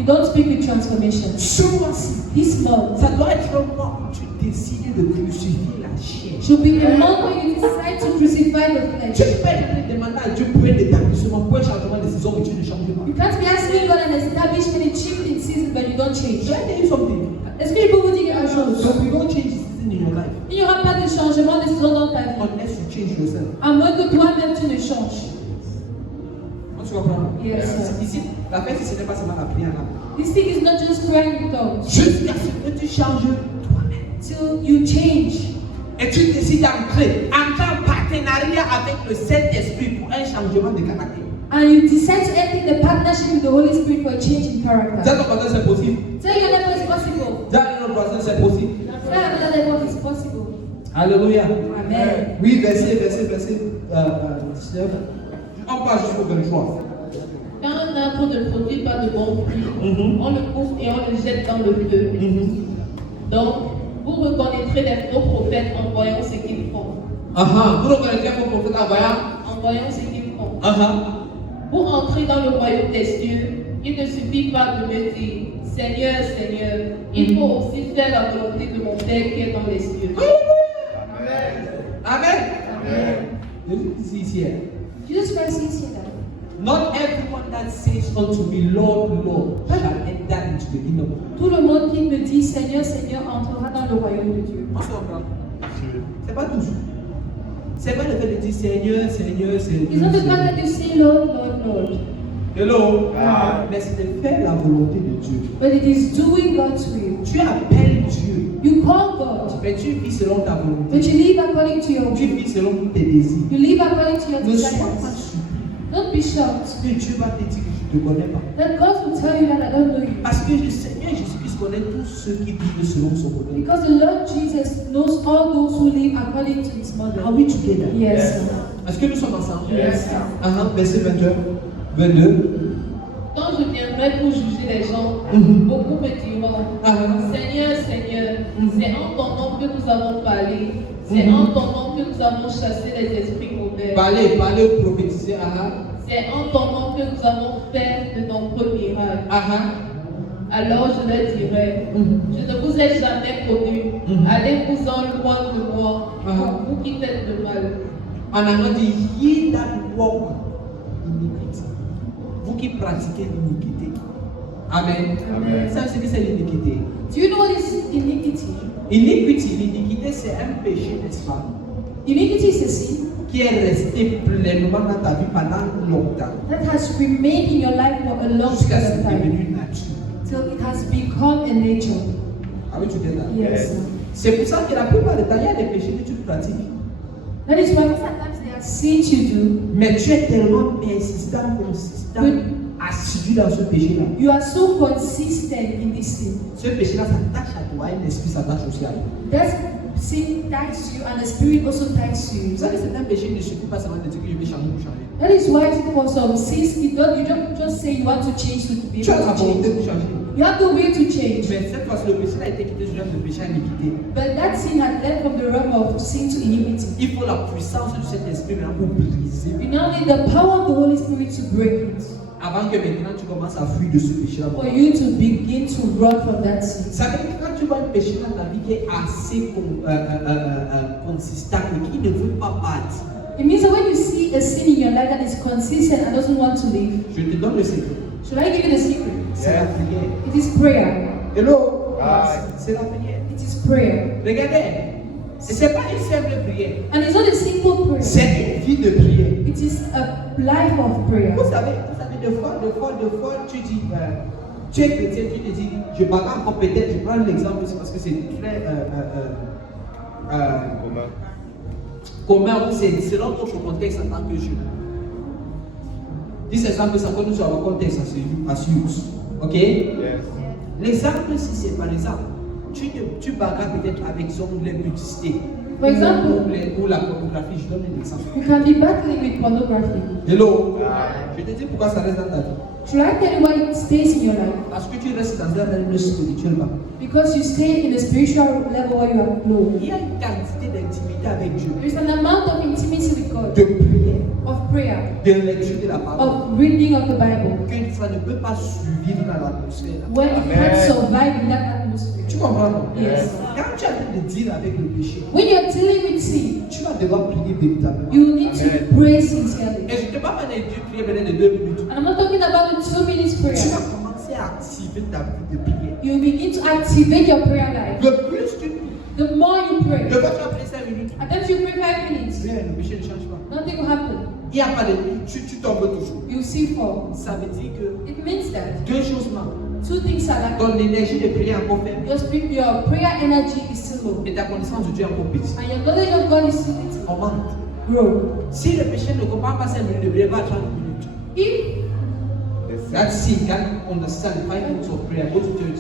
don't speak with transformation. Ce mois-ci, This month ça doit être un mois où tu décides de crucifier la chair. should be a month where you decide to crucify the Tu flesh. peux être demander à Dieu pour un établissement, pour un changement de saison, mais tu ne changes pas. You can't be asking God an establishment in shift in season, but you don't change. Je vais te dire something. Est-ce que je peux vous dire quelque chose? So we don't change the season in your life Il n'y aura pas de changement de saison dans ta vie, unless you change yourself. à moins que toi-même tu ne changes. Tu comprends? Yes, sir. Ici, la fête, ce n'est pas seulement la prière là. This thing is not just praying in tongues. Jusqu'à ce que tu changes toi-même. Till you change. Et tu décides d'entrer en partenariat avec le Saint-Esprit pour un changement de caractère. And you decide to enter in the partnership with the Holy Spirit for a change in Dis character. à ton voisin, c'est possible. Tell your neighbor it's possible. Dis à ton voisin, c'est possible. Tell another neighbor it's possible. Alléluia. Amen. Oui, verset 19. On passe jusqu'au 23. Quand un arbre ne produit pas de bons fruits, on le coupe et on le jette dans le feu. Donc, vous reconnaîtrez les faux prophètes en voyant ce qu'ils font. Vous reconnaîtrez vos prophètes en voyant. En voyant ce qu'ils font. Pour entrer dans le royaume des cieux, il ne suffit pas de me dire, Seigneur, Seigneur, il faut aussi faire la volonté de mon Père qui est dans les cieux. Amen. Jésus dit ici. Jesus Christ says here that Not everyone that says unto me, Lord, Lord, shall enter into the kingdom. tout le monde qui me dit Seigneur, Seigneur entrera dans le royaume de Dieu. On se comprend. C'est pas toujours. C'est pas le fait de dire Seigneur, Seigneur, Seigneur. It's not the fact that you say Lord, Lord, Lord, Hello. Mais c'est de faire la volonté de Dieu. but it is doing God's will. Tu appelles Dieu, You call God, mais tu vis selon ta volonté. but you live according to your Tu will. vis selon tes désirs. You live according to your Ne sois pas desires. surpris Don't be shocked que Dieu va te dire que je ne te connais pas. that God will tell you that I don't know you. Parce que le Seigneur Jésus-Christ connaît tous ceux qui vivent selon son modèle. Because the Lord Jesus knows all those who live according to his Are model. we together? Yes. Est-ce que nous sommes ensemble? Yes. Verset 22. 22. Quand je viendrai pour juger les gens, beaucoup me diront, Seigneur, Seigneur, c'est en ton nom que nous avons parlé, c'est en ton nom que nous avons chassé les esprits mauvais, Parlez, prophétisez. c'est en ton nom que nous avons fait de nombreux miracles. Alors je leur dirai, je ne vous ai jamais connu, allez-vous-en loin de moi, vous qui faites de mal. En allemand dit, ye that walk iniquity. Vous qui pratiquez l'iniquité. Amen. Amen. Ça, c'est que c'est l'iniquité. Do you know what is iniquity? Iniquity, l'iniquité, c'est un péché, n'est-ce pas? Iniquity is a sin Qui est resté pleinement dans ta vie pendant longtemps. that has remained in your life for a long Jusqu'à ce period que of c'est time. devenu nature. Till it has become a nature. Are we together? Yes. C'est pour ça que la plupart du temps, il y a des péchés que tu pratiques. That is why sometimes there are sins you do. Mais tu es tellement persistant, consistant, assidu dans ce péché-là. You are so consistent in this sin. Ce péché-là s'attache à toi et l'esprit s'attache aussi à lui. That sin ties to you and the spirit also ties to you. Vous savez, c'est un péché ne suffit pas seulement de dire que je vais changer pour changer. That is why for some sins, you don't just say you want to change to be Tu as la able to volonté change. pour changer. You have the will to change. Mais cette fois-ci, le péché a été quitté sur le péché à l'iniquité. But that sin had led from the realm of sin to iniquity. Il faut la puissance de cet esprit maintenant pour briser. You now need the power of the Holy Spirit to break it. Avant que maintenant tu commences à fuir de ce péché-là. For you to begin to run from that sin. Ça veut dire que quand tu vois un péché dans ta vie qui est assez consistant et qui ne veut pas partir, It means that when you see a sin in your life that is consistent and doesn't want to leave, je te donne le secret. should I give you the secret? C'est la prière. It is prayer. Hello? C'est la prière. It is prayer. Regardez, ce n'est pas une simple prière. And it's not a simple prayer. C'est une vie de prière. It is a life of prayer. Vous savez, de fois, tu dis, tu es chrétien, tu te dis, je parle encore peut-être, je prends l'exemple aussi parce que c'est très commun, c'est selon notre contexte en tant que jeune. Dis exemple, ça peut nous sur le contexte à suivre. Ok? L'exemple, si c'est par exemple, tu bagarres peut-être avec son ou l'imputicité. For example, ou la pornographie, je donne un exemple. you can be battling with pornography. Hello? Je te dis pourquoi ça reste dans ta vie. Should I tell you why it stays in your life? Parce que tu restes dans un règne spirituel. Because you stay in a spiritual level where you are low. Il y a une quantité d'intimité avec Dieu, There is an amount of intimacy with God, de prière, of prayer, de lecture de la parole, of reading of the Bible, que ça ne peut pas survivre dans l'atmosphère. when it can't survive in that atmosphere. Tu comprends? Non? Yes. Quand tu es en train de dire avec le péché, When you're dealing with sin, tu vas devoir prier véritablement. you need to pray sincerely. Et je ne te parle pas de prier pendant les 2 minutes. And I'm not talking about the 2 minutes Tu prayer. vas commencer à activer ta vie de prière. You begin to activate your prayer life. Le plus tu pries, The more you pray, le fois tu vas prier 5 minutes, at times you pray 5 minutes, rien, le péché ne change pas. nothing will happen. Il n'y a pas de. Tu tombes toujours. You see fall. Ça veut dire que It means that 2 choses manquent. 2 things are like Ton énergie de prière est encore faible. your prayer energy is still low, Et ta connaissance de Dieu est encore petite. and your knowledge of God is still little. On manque. Grow. Si le péché ne comprend pas 5 minutes de prière, va à 30 minutes. If That sin can understand 5 minutes of prayer, go to church.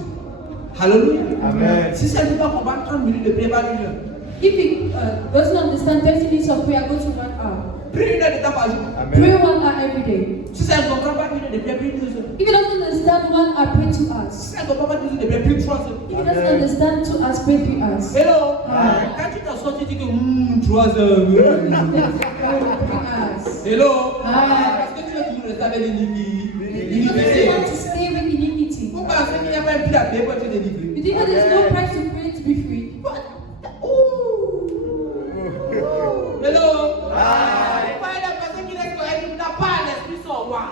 Hallelujah. Amen. Si ça ne peut pas comprendre 30 minutes de prière, va à 1 heure. it doesn't understand 30 minutes of prayer, go to 1 hour. Prie 1 heure de temps par jour. Pray 1 hour every day. Si ça ne comprend pas 1 heure de prière, prie 2 heures. If it doesn't understand 1 hour, pray 2 hours. Si ça ne comprend pas 2 heures de prière, prie 3 heures. If it doesn't understand 2 hours, pray 3 hours. Hello. Amen. Quand tu t'en sors, tu dis que 3 heures. 3 hours. Hello. Amen. Parce que tu veux toujours rester avec Because you l'iniquité. want to stay with iniquity. Vous pensez qu'il n'y a pas même plus à payer pour être délivré. You think that there's no price to pay to be free? Hello. Pas la personne qui laisse elle n'a pas l'esprit sans roi.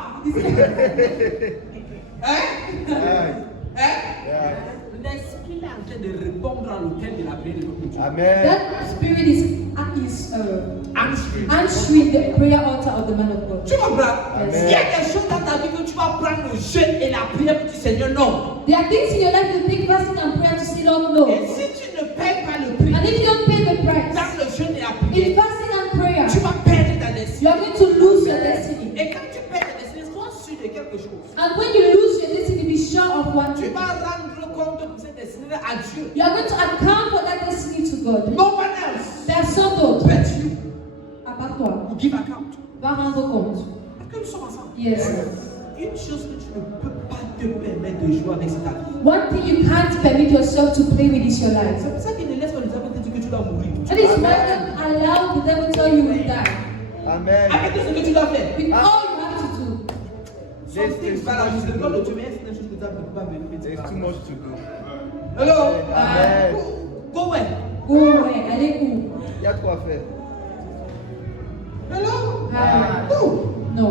L'esprit est en train de répondre à l'autel de la prière de notre Dieu. Amen. That spirit is answering the prayer altar of the man of God. Tu comprends? Yes. Il y a des choses dans ta vie que tu vas prendre le jeûne et la prière du Seigneur, non. There are things in your life you take fasting and prayer to say, Lord, no. Et si tu ne payes pas le prix And if you don't pay the price, dans le jeûne et la in prière, fasting and prayer, tu vas perdre ta destinée. you are going to lose your destiny. Et quand tu perds ta destinée, sois sûr de quelque chose. And when you lose your destiny, be sure of one Tu thing. vas rendre compte de cette destinée à Dieu. You are going to account for that destiny to God. No one else Personne d'autre, but you à part toi, will give account. va rendre compte. Est-ce que nous sommes ensemble? Yes. Une chose que tu ne peux pas te permettre de jouer avec, c'est ta vie. One thing you can't permit yourself to play with is your life. C'est pour ça qu'il ne laisse pas les hommes te dire que tu dois mourir. That is why don't allow the devil to tell you will die. Amen. Avec tout ce que tu dois faire. With all you have to do. Something par la miséricorde de Dieu, mais c'est une chose que tu ne peux pas bénéficier. There's too much to do. Hello? Amen. Go where? Go away. Allez où? Il y a quoi faire. Hello? Ah. No. No.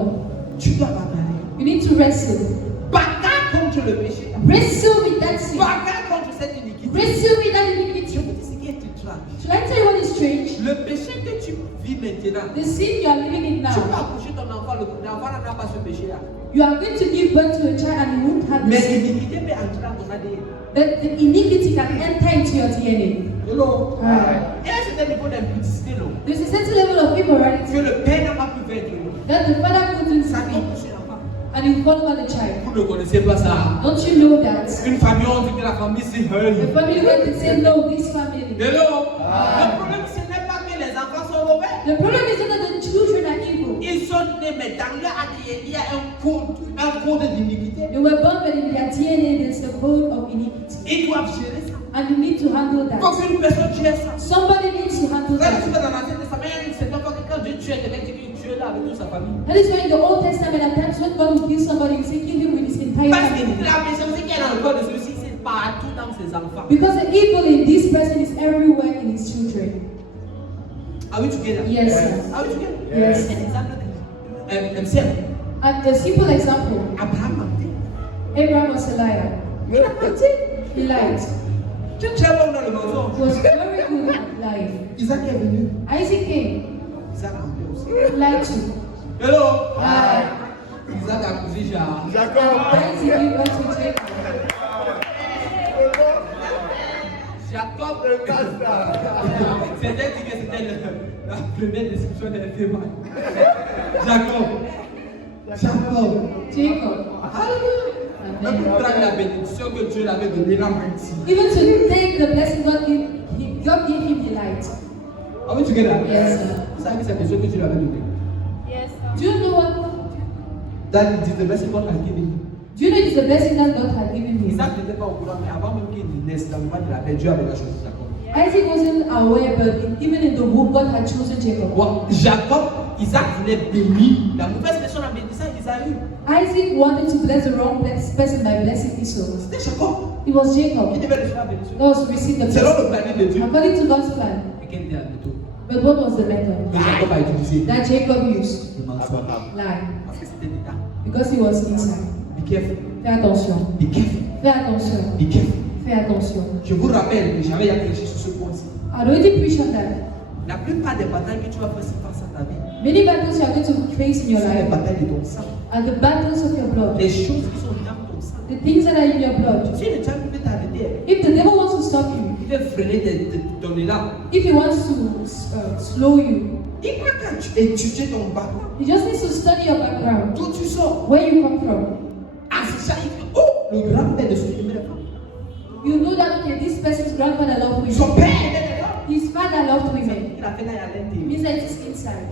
Tu dois bagarrer. You need to wrestle. Bagarre contre le péché. Wrestle with that sin. Bagarre contre cette iniquité. Wrestle with that Je iniquity. vous dis ce qui est étrange. Should I tell you what is strange? Le péché que tu vis maintenant, The sin you are living in tu peux now. accoucher ton enfant, l'enfant n'a pas ce péché-là. You are going to give birth to a child and you won't have the Mais sin. l'iniquité peut entrer dans ton ADN. But the iniquity can enter into your DNA. Hello? Ah. Et à ce niveau d'impudicité, là, There's a certain level of que immorality le père n'a pas pu faire de nous. that the father couldn't Ça doit see toucher l'enfant. and you fall over the child. Vous ne connaissez pas ça. Don't you know that? Une famille, on dit que la famille c'est The hell. family went and said, no, this family. Hello? Le problème, ce n'est pas que les enfants sont mauvais. The problem is not that the children are evil. Ils sont nés, mais dans leur ADN, il y a un code d'iniquité. They were born, but in their DNA there's the code of iniquity. Ils doivent gérer ça. And you need to handle Il that. faut qu'une personne gère ça. Somebody needs to handle Là, tu that. vas dans l'Ancien Testament, c'est pas que quand Dieu tuait quelqu'un, il tuait là avec toute sa famille. That is why in the Old Testament, at times when God will kill somebody, you say, kill him with his entire Parce que family. la méchanceté qu'il y a dans le corps de celui-ci, c'est partout dans ses enfants. Because the evil in this person is everywhere in his children. Are we together? Yes, sir. Are we together? Yes. Un exemple. Simple. And a simple example, Abraham a dit. Abraham was a liar. Il a menti. He lied. Tu es très bon dans le He mensonge. was very good at lying. Isaac est venu. Isaac came. Isaac a menti aussi. He lied too. Hello. Lied. Isaac a cousu Jacob. Jacob. Isaac gave birth to Jacob. Jacob. Le bastard. C'était dit que c'était la première description d'un féminin. Jacob. Jacob. Jacob. Même pour prendre la bénédiction que Dieu l'avait donnée, il a menti. Even to take the blessing God gave him, he lied. Are we together? Yes, sir. Vous savez que c'est la bénédiction que Dieu lui avait donnée. Yes, Do you know what? That it is the blessing God has given him. Do you know it's the blessing that God had given him? Isaac n'était pas au courant, mais avant même qu'il naisse, dans le moment de la paix, Dieu avait choisi Jacob. Isaac wasn't aware, but even in the womb, God had chosen Jacob. Bon, Jacob, Isaac voulait bénir. La mauvaise personne a béni ça, Isaïe. Isaac wanted to bless the wrong person by blessing Esau. C'était Jacob It was qui Jacob devait recevoir la bénédiction. that was to receive the Selon le blessing. planning de Dieu. According to God's plan. Et quel était la méthode But what was the method que Jacob a utilisée? that Jacob used? Le mensonge. Lie. Parce que c'était dedans. Because he was inside. Be careful. Fais attention. Be careful. Fais attention. Be careful. Fais attention. Je vous rappelle que j'avais réfléchi sur ce point-ci. I already preached on that. La plupart des batailles que tu vas faire face à ta vie, Many battles you are going to face in your c'est les life batailles de ton sang. are the battles of your blood. Les choses qui sont dans ton sang. The things that are in your blood. Si le diable veut t'arrêter, If the devil wants to stop you, il veut freiner ton élan. if he wants to slow you, Il n'a qu'à étudier ton background. he just needs to study your background, D'où tu sors. where you come from. Ah, c'est ça, il fait, oh, le grand-père de son aimait les femmes. You know that, okay, this person's grandfather loved Son women. père aimait les femmes. His father loved women. Il a fait là, il y a l'intérieur. Means that it's inside.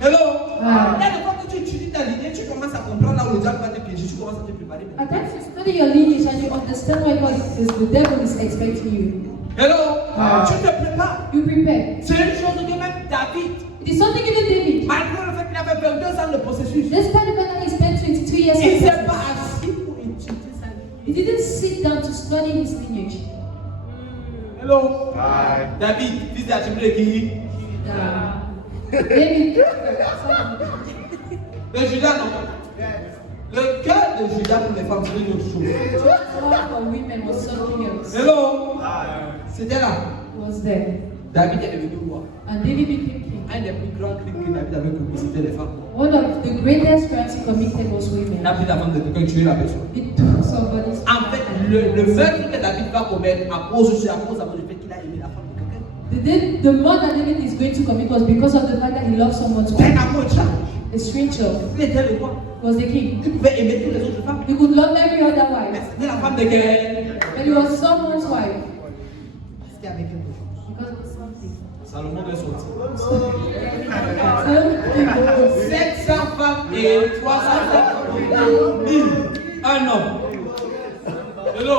Hello. Ah. Là, des fois que tu étudies ta lignée, tu commences à comprendre là où le diable va te piéger, tu commences à te préparer. At times you study your lineage and you understand why God is, the devil is expecting you. Hello. Ah. Tu te prépares. You prepare. C'est une chose que même David, It is something even David. malgré le fait qu'il a fait 22 ans de processus, Despite the fact that he spent 22 years il ne in s'est prison, pas assis pour étudier sa vie. he didn't sit study his lineage. Hello. Hi. David, fils d'Achimé qui? David. De Judas, non. Le cœur de Judas pour les femmes, c'est une autre chose. Love for women was something else. Hello. C'était là. Was there. David est devenu roi. And David became king. Un des plus grands crimes que David avait commis, c'était les femmes. One of the greatest crimes he committed was Il women. a pris la femme de quelqu'un, tué la personne. He took somebody's. En fait, le meurtre que David va commettre à cause du fait qu'il a aimé la femme de quelqu'un. The murder David is going to commit was because of the fact that he loved someone's C'est wife. un amour charge. A stranger Il était le roi. was the king. Il pouvait aimer toutes les autres femmes. He could love every other Mais wife, c'était la femme de quelqu'un. but he was someone's wife C'était avec quelque chose. because of something. Salomon est sorti. Something. 700 femmes et 300 femmes. 1000. Un homme. Hello.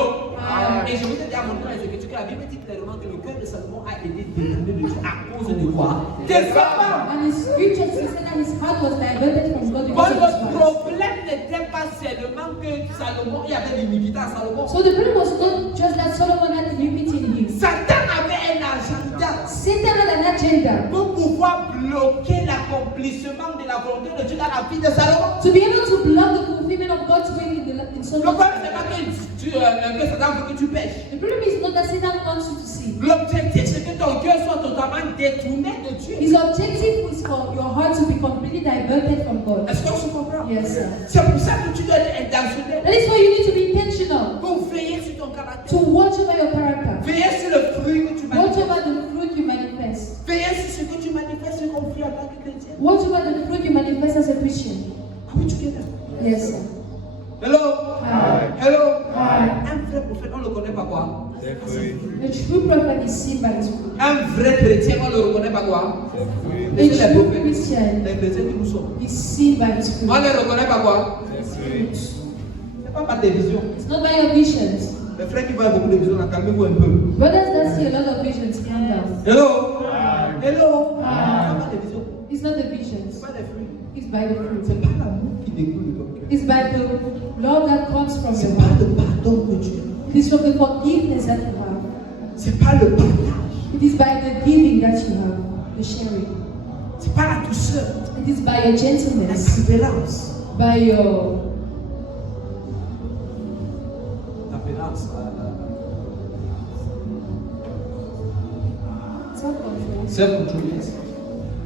Et je voudrais dire à mon frère les Écritures que la Bible dit clairement que le cœur de Salomon a été détourné de Dieu à cause de quoi? Des femmes. And the scripture says that his heart was diverted from God Bon, because of his le wife. problème n'était pas seulement que Salomon, il y avait l'iniquité à Salomon. So the problem was not just that Solomon had iniquity in him. Satan avait un agenda Satan had an agenda pour pouvoir bloquer l'accomplissement de la volonté de Dieu dans la vie de Salomon. to be able to block the fulfillment of God's will in Le Solomon's problème life. n'est pas que Satan veut que tu pêches. The problem is not that Satan wants you to sin. L'objectif c'est que ton cœur soit totalement détourné de Dieu. His objective is for your heart to be completely diverted from God. Est-ce qu'on se comprend? Yes, sir. C'est pour ça que tu dois être intentionnel. That is why you need to be intentional Pour veiller sur ton caractère. to watch over your character. Veiller sur le fruit que tu Watch manifestes. over the fruit you manifest. Veiller sur ce que tu manifestes comme fruit en tant que chrétien. Watch over the fruit you manifest as a Christian. Are we together? Yes, sir. Hello? Hi. Hello? Hi. Un vrai prophète, on ne le connaît pas quoi? C'est fruit. The true prophet is seen by his fruit. Un vrai chrétien, on ne le reconnaît pas quoi? C'est fruit. A Laissez les true prophètes. Christian Les chrétiens que nous sommes. is seen by his fruit. On ne le reconnaît pas quoi? C'est fruit. C'est pas par tes visions. It's not by your visions. Les frères qui voient beaucoup de visions, là, calmez-vous un peu. Brothers that see a lot of visions, calm down. Hello? Hi. Hello? Hi. C'est pas des visions. It's not the C'est visions. pas des fruits. It's by the fruit. C'est pas l'amour qui découle de ton cœur. It's by the love that comes from C'est your pas heart. le pardon que tu as. It is from the forgiveness that you have. C'est pas le partage. It is by the giving that you have, the sharing. C'est pas la douceur. It is by your La gentleness, tempérance. by your Tempérance. self-control. Self-control, yes.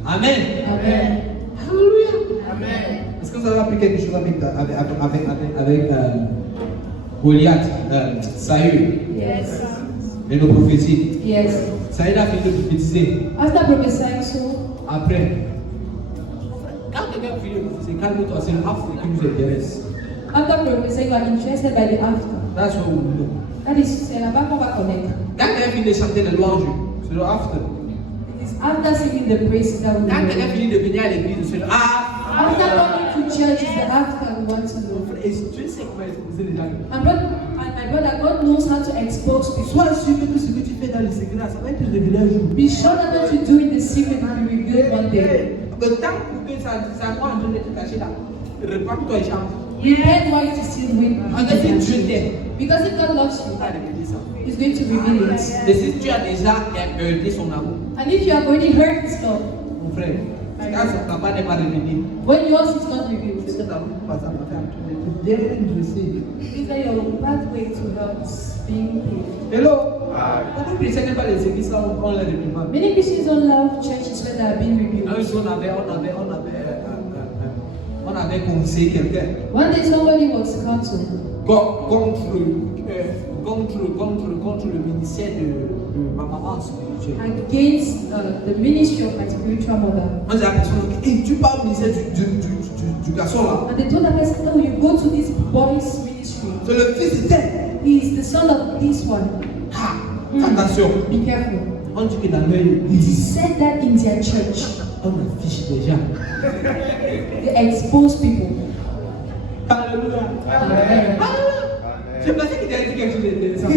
Amen. Amen. Alléluia. Amen. Est-ce que vous avez appris quelque chose avec Goliath, Saül, Yes. et nos prophéties? Yes. Saül a fini de prophétiser. After prophesying so, Après, quand quelqu'un finit de prophétiser, calme-toi, c'est l'after qui nous intéresse. after prophesying, you are interested by the after. That's what we know. That is, c'est là-bas qu'on va connaître. Quand quelqu'un finit de chanter les louanges, c'est le after. It is after singing the praises that we Quand quelqu'un know. finit de venir à l'église, c'est le after. After coming to church is the after we want to know. Et tu sais comment exposer les gens. And my brother, God knows how to expose people. Sois sûr que tout ce que tu fais dans le secret, ça va être révélé un jour. Be sure that what you do in the secret will be revealed one day. Le temps pour que ça soit en train d'être caché là, répands-toi et chante. Repent while it is still wind. En fait, si Dieu t'aime, Because if God loves you, il va révéler ça. He's going to reveal it. Mais si tu as déjà heurté son amour, And if you have already heard His love, mon frère, quand son papa n'est pas révélé, when yours is not revealed, c'est que ta route passe à faire un truc bien dressé. these are your pathway to hell is being paved. Hello? Hi. Beaucoup de chrétiens n'aiment pas les églises, ça on les réprimande. Many Christians don't love churches where they are being revealed. Un jour, on avait conseillé quelqu'un One day somebody was counseled contre le ministère de ma maman spirituelle. against the ministry of my spiritual mother. On dit à la personne, hey, tu parles au ministère du garçon là. And they told the person, no, you go to this boy's ministry. C'est le fils de tel. He is the son of this one. Ah, attention. Be careful. On dit que dans leur He église, said that in their church. on affiche des gens. They expose people. Alléluia. Amen. Je pensais qu'il allait dire quelque chose d'intéressant.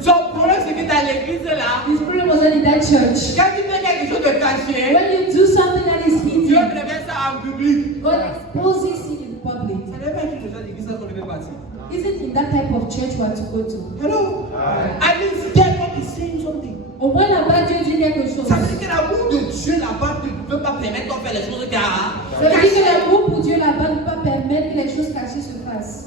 Son problème, c'est que dans l'église là, His problem was that in that church, quand tu fais quelque chose de caché, when you do something that is Dieu hidden, révèle ça en public. God exposes it in public. Ça n'est pas juste les gens de l'église qu'on ne fait pas partir. Is it in that type of church we are to go to? Hello? At least there God is saying something. Au moins là-bas, Dieu dit quelque chose. Ça veut dire que l'amour de Dieu là-bas ne peut pas permettre qu'on fasse les choses car. Ça veut dire que l'amour pour Dieu là-bas ne peut pas permettre que les choses cachées se fassent.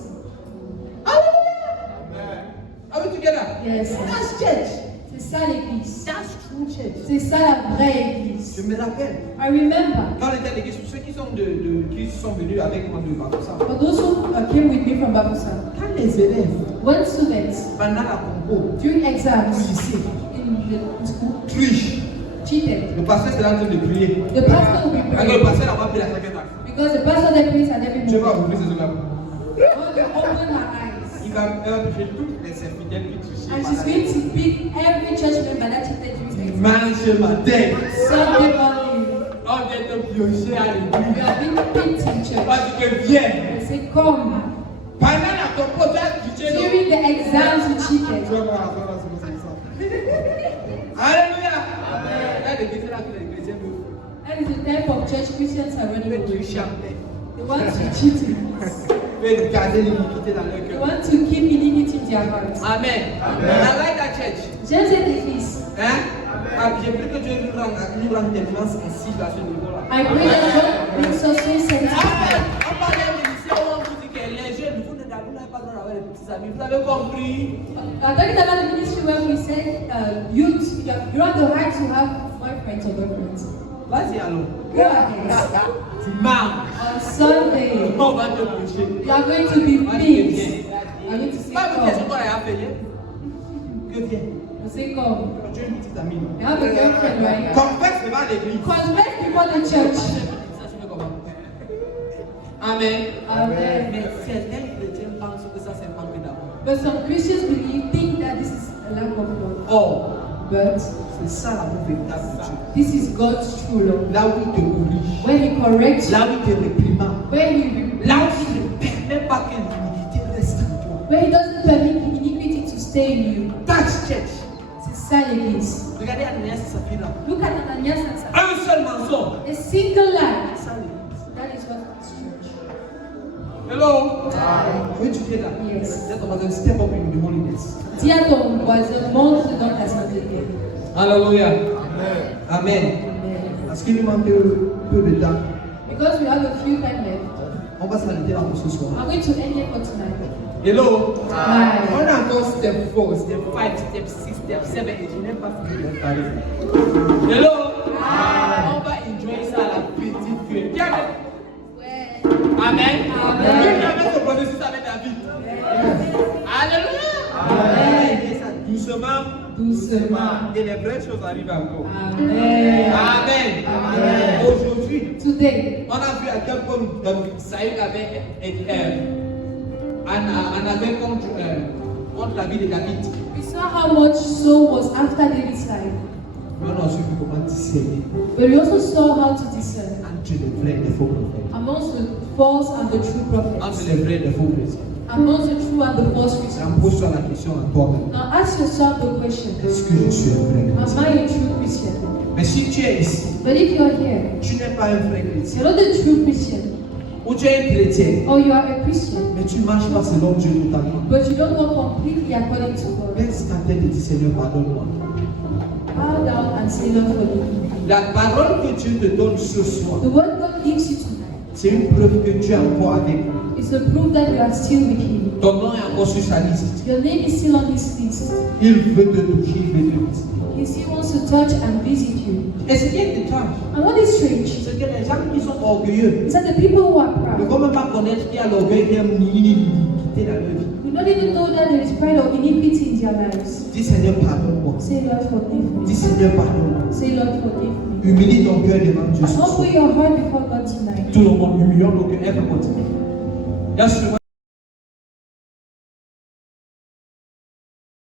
Are we together? Yes. That's church. C'est ça l'église. That's true church. C'est ça la vraie église. Je me rappelle. I remember. Quand on était à l'église, ceux qui sont venus avec moi de Bakosa. For those who came with me from Babusa, Quand les élèves, when students pendant la compo, during exams au lycée, in school triche, cheated, le pasteur était en train de prier. the pastor will be Alors le praying pasteur n'a pas pris la second acte. because the pastor that prays at every Je vais moment. ouvrir ses yeux là. God will open her eyes. Il va toucher toutes les infidèles qui trichaient. And she's going to pick every church member that cheated during exams. Dimanche matin, Sunday morning, on vient te piocher à we l'église. are being picked in church. Parce que viens. They say, come. Pendant la compo, tu as triché. During the exams, you cheated. Tu vas voir la soirée, c'est comme ça. Alléluia. Là, l'église là que les chrétiens veulent. That is the type of church Christians are running Tu away triches from. après. They want to cheat. Tu veux garder l'iniquité dans leur They cœur. want to keep iniquity in their hearts. Amen. I like that church. J'aime cette église. Hein? J'ai pris que Dieu nous rende tellement sensibles à ce niveau-là. I pray that God brings us so sensitive. On parlait de lycée où on vous dit que les jeunes, vous n'avez pas besoin d'avoir des petits amis. Vous avez compris? Talking about the ministry where we said youth, you have the right to have boyfriends or girlfriends. Vas-y alors. Go ahead. Dimanche, On Sunday, on va te prêcher. you are going to be picked. I'm going to say Pas vous dire ce qu'on come. a fait. Que viens. You say come. Tu es une petite amie. You have a girlfriend right now. Confesse devant l'église. Confess before the church. Ça se fait comment? Amen. Amen. Mais certains chrétiens pensent que ça c'est un manque d'amour. But some Christians think that this is a lack of love. Or, But c'est ça l'amour véritable de Dieu. this is God's true love. Là où il te corrige, When He corrects you, là où il te réprimande, when He là où rebukes il you, ne permet pas que l'humilité reste en toi. when He doesn't permit the iniquity to stay in you. That's church. C'est ça l'église. Regardez Ananias et Saphira. Look at Ananias and Sapphira. Un seul mensonge. A single lie. C'est ça l'église. That is what is church. Hello. Vous étudiez là. Yes. Vous êtes dans un step up in the holiness. Dis à ton voisin, montre dans ta sainteté. Alléluia. Amen. Amen. Parce qu'il nous manque peu de temps. Because we have a few time left, On va s'arrêter là pour ce soir. I'm going to end here for tonight. Hello. Bye. On a encore step 4, step 5, step 6, step 7 et je n'ai pas fini de parler. Hello. On va enjoy ça à la petite cuillère. Qui avait? Ouais. Amen. Amen. Qui avait ce processus avec David? Alléluia. Amen. Et ça doucement. Doucement. Et les vraies choses arrivent encore. Amen. Amen. Amen. Aujourd'hui, Today, on a vu à quel point Saül avait contre la vie de David. we saw how much Saul was after David's life. Mais on a aussi vu comment discerner But we also saw how to discern entre les vrais et les faux prophètes. amongst the false and the true Entre prophets, les vrais et les faux chrétiens. amongst the true and the false Christians. Ça pose-toi la question à toi-même. Now ask yourself the question, Est-ce que je suis un vrai am chrétien? I a true Christian? Mais si tu es ici, But if you are here, tu n'es pas un vrai chrétien. you're not a true Christian, Ou tu es un chrétien, or you are a Christian, mais tu ne marches pas selon Dieu totalement. but you don't go completely according to God. Baisse ta tête et dis Seigneur, pardonne-moi. Bow down and say, Lord, forgive me. La parole que Dieu te donne ce soir, The word God gives you tonight c'est une preuve que tu es encore avec lui. is a proof that you are still with Him. Ton nom est encore sur sa liste. Your name is still on His list. Il veut te toucher, il veut te visiter. He still wants to touch and visit you. Et ce qui est étrange, And what is strange c'est que les gens qui sont orgueilleux is that the people who are ne proud vont même pas connaître qu'il y a l'orgueil qui est l'iniquité dans leur vie. do not even know that there is pride or iniquity in their lives. Dis Seigneur, pardonne-moi. Say, Lord, forgive me. Dis Seigneur, pardonne-moi. Say, Lord, forgive me. Humilie ton cœur devant Dieu ce soir. Humble your heart before God tonight. Tout le monde, humilions nos cœurs, everybody. Just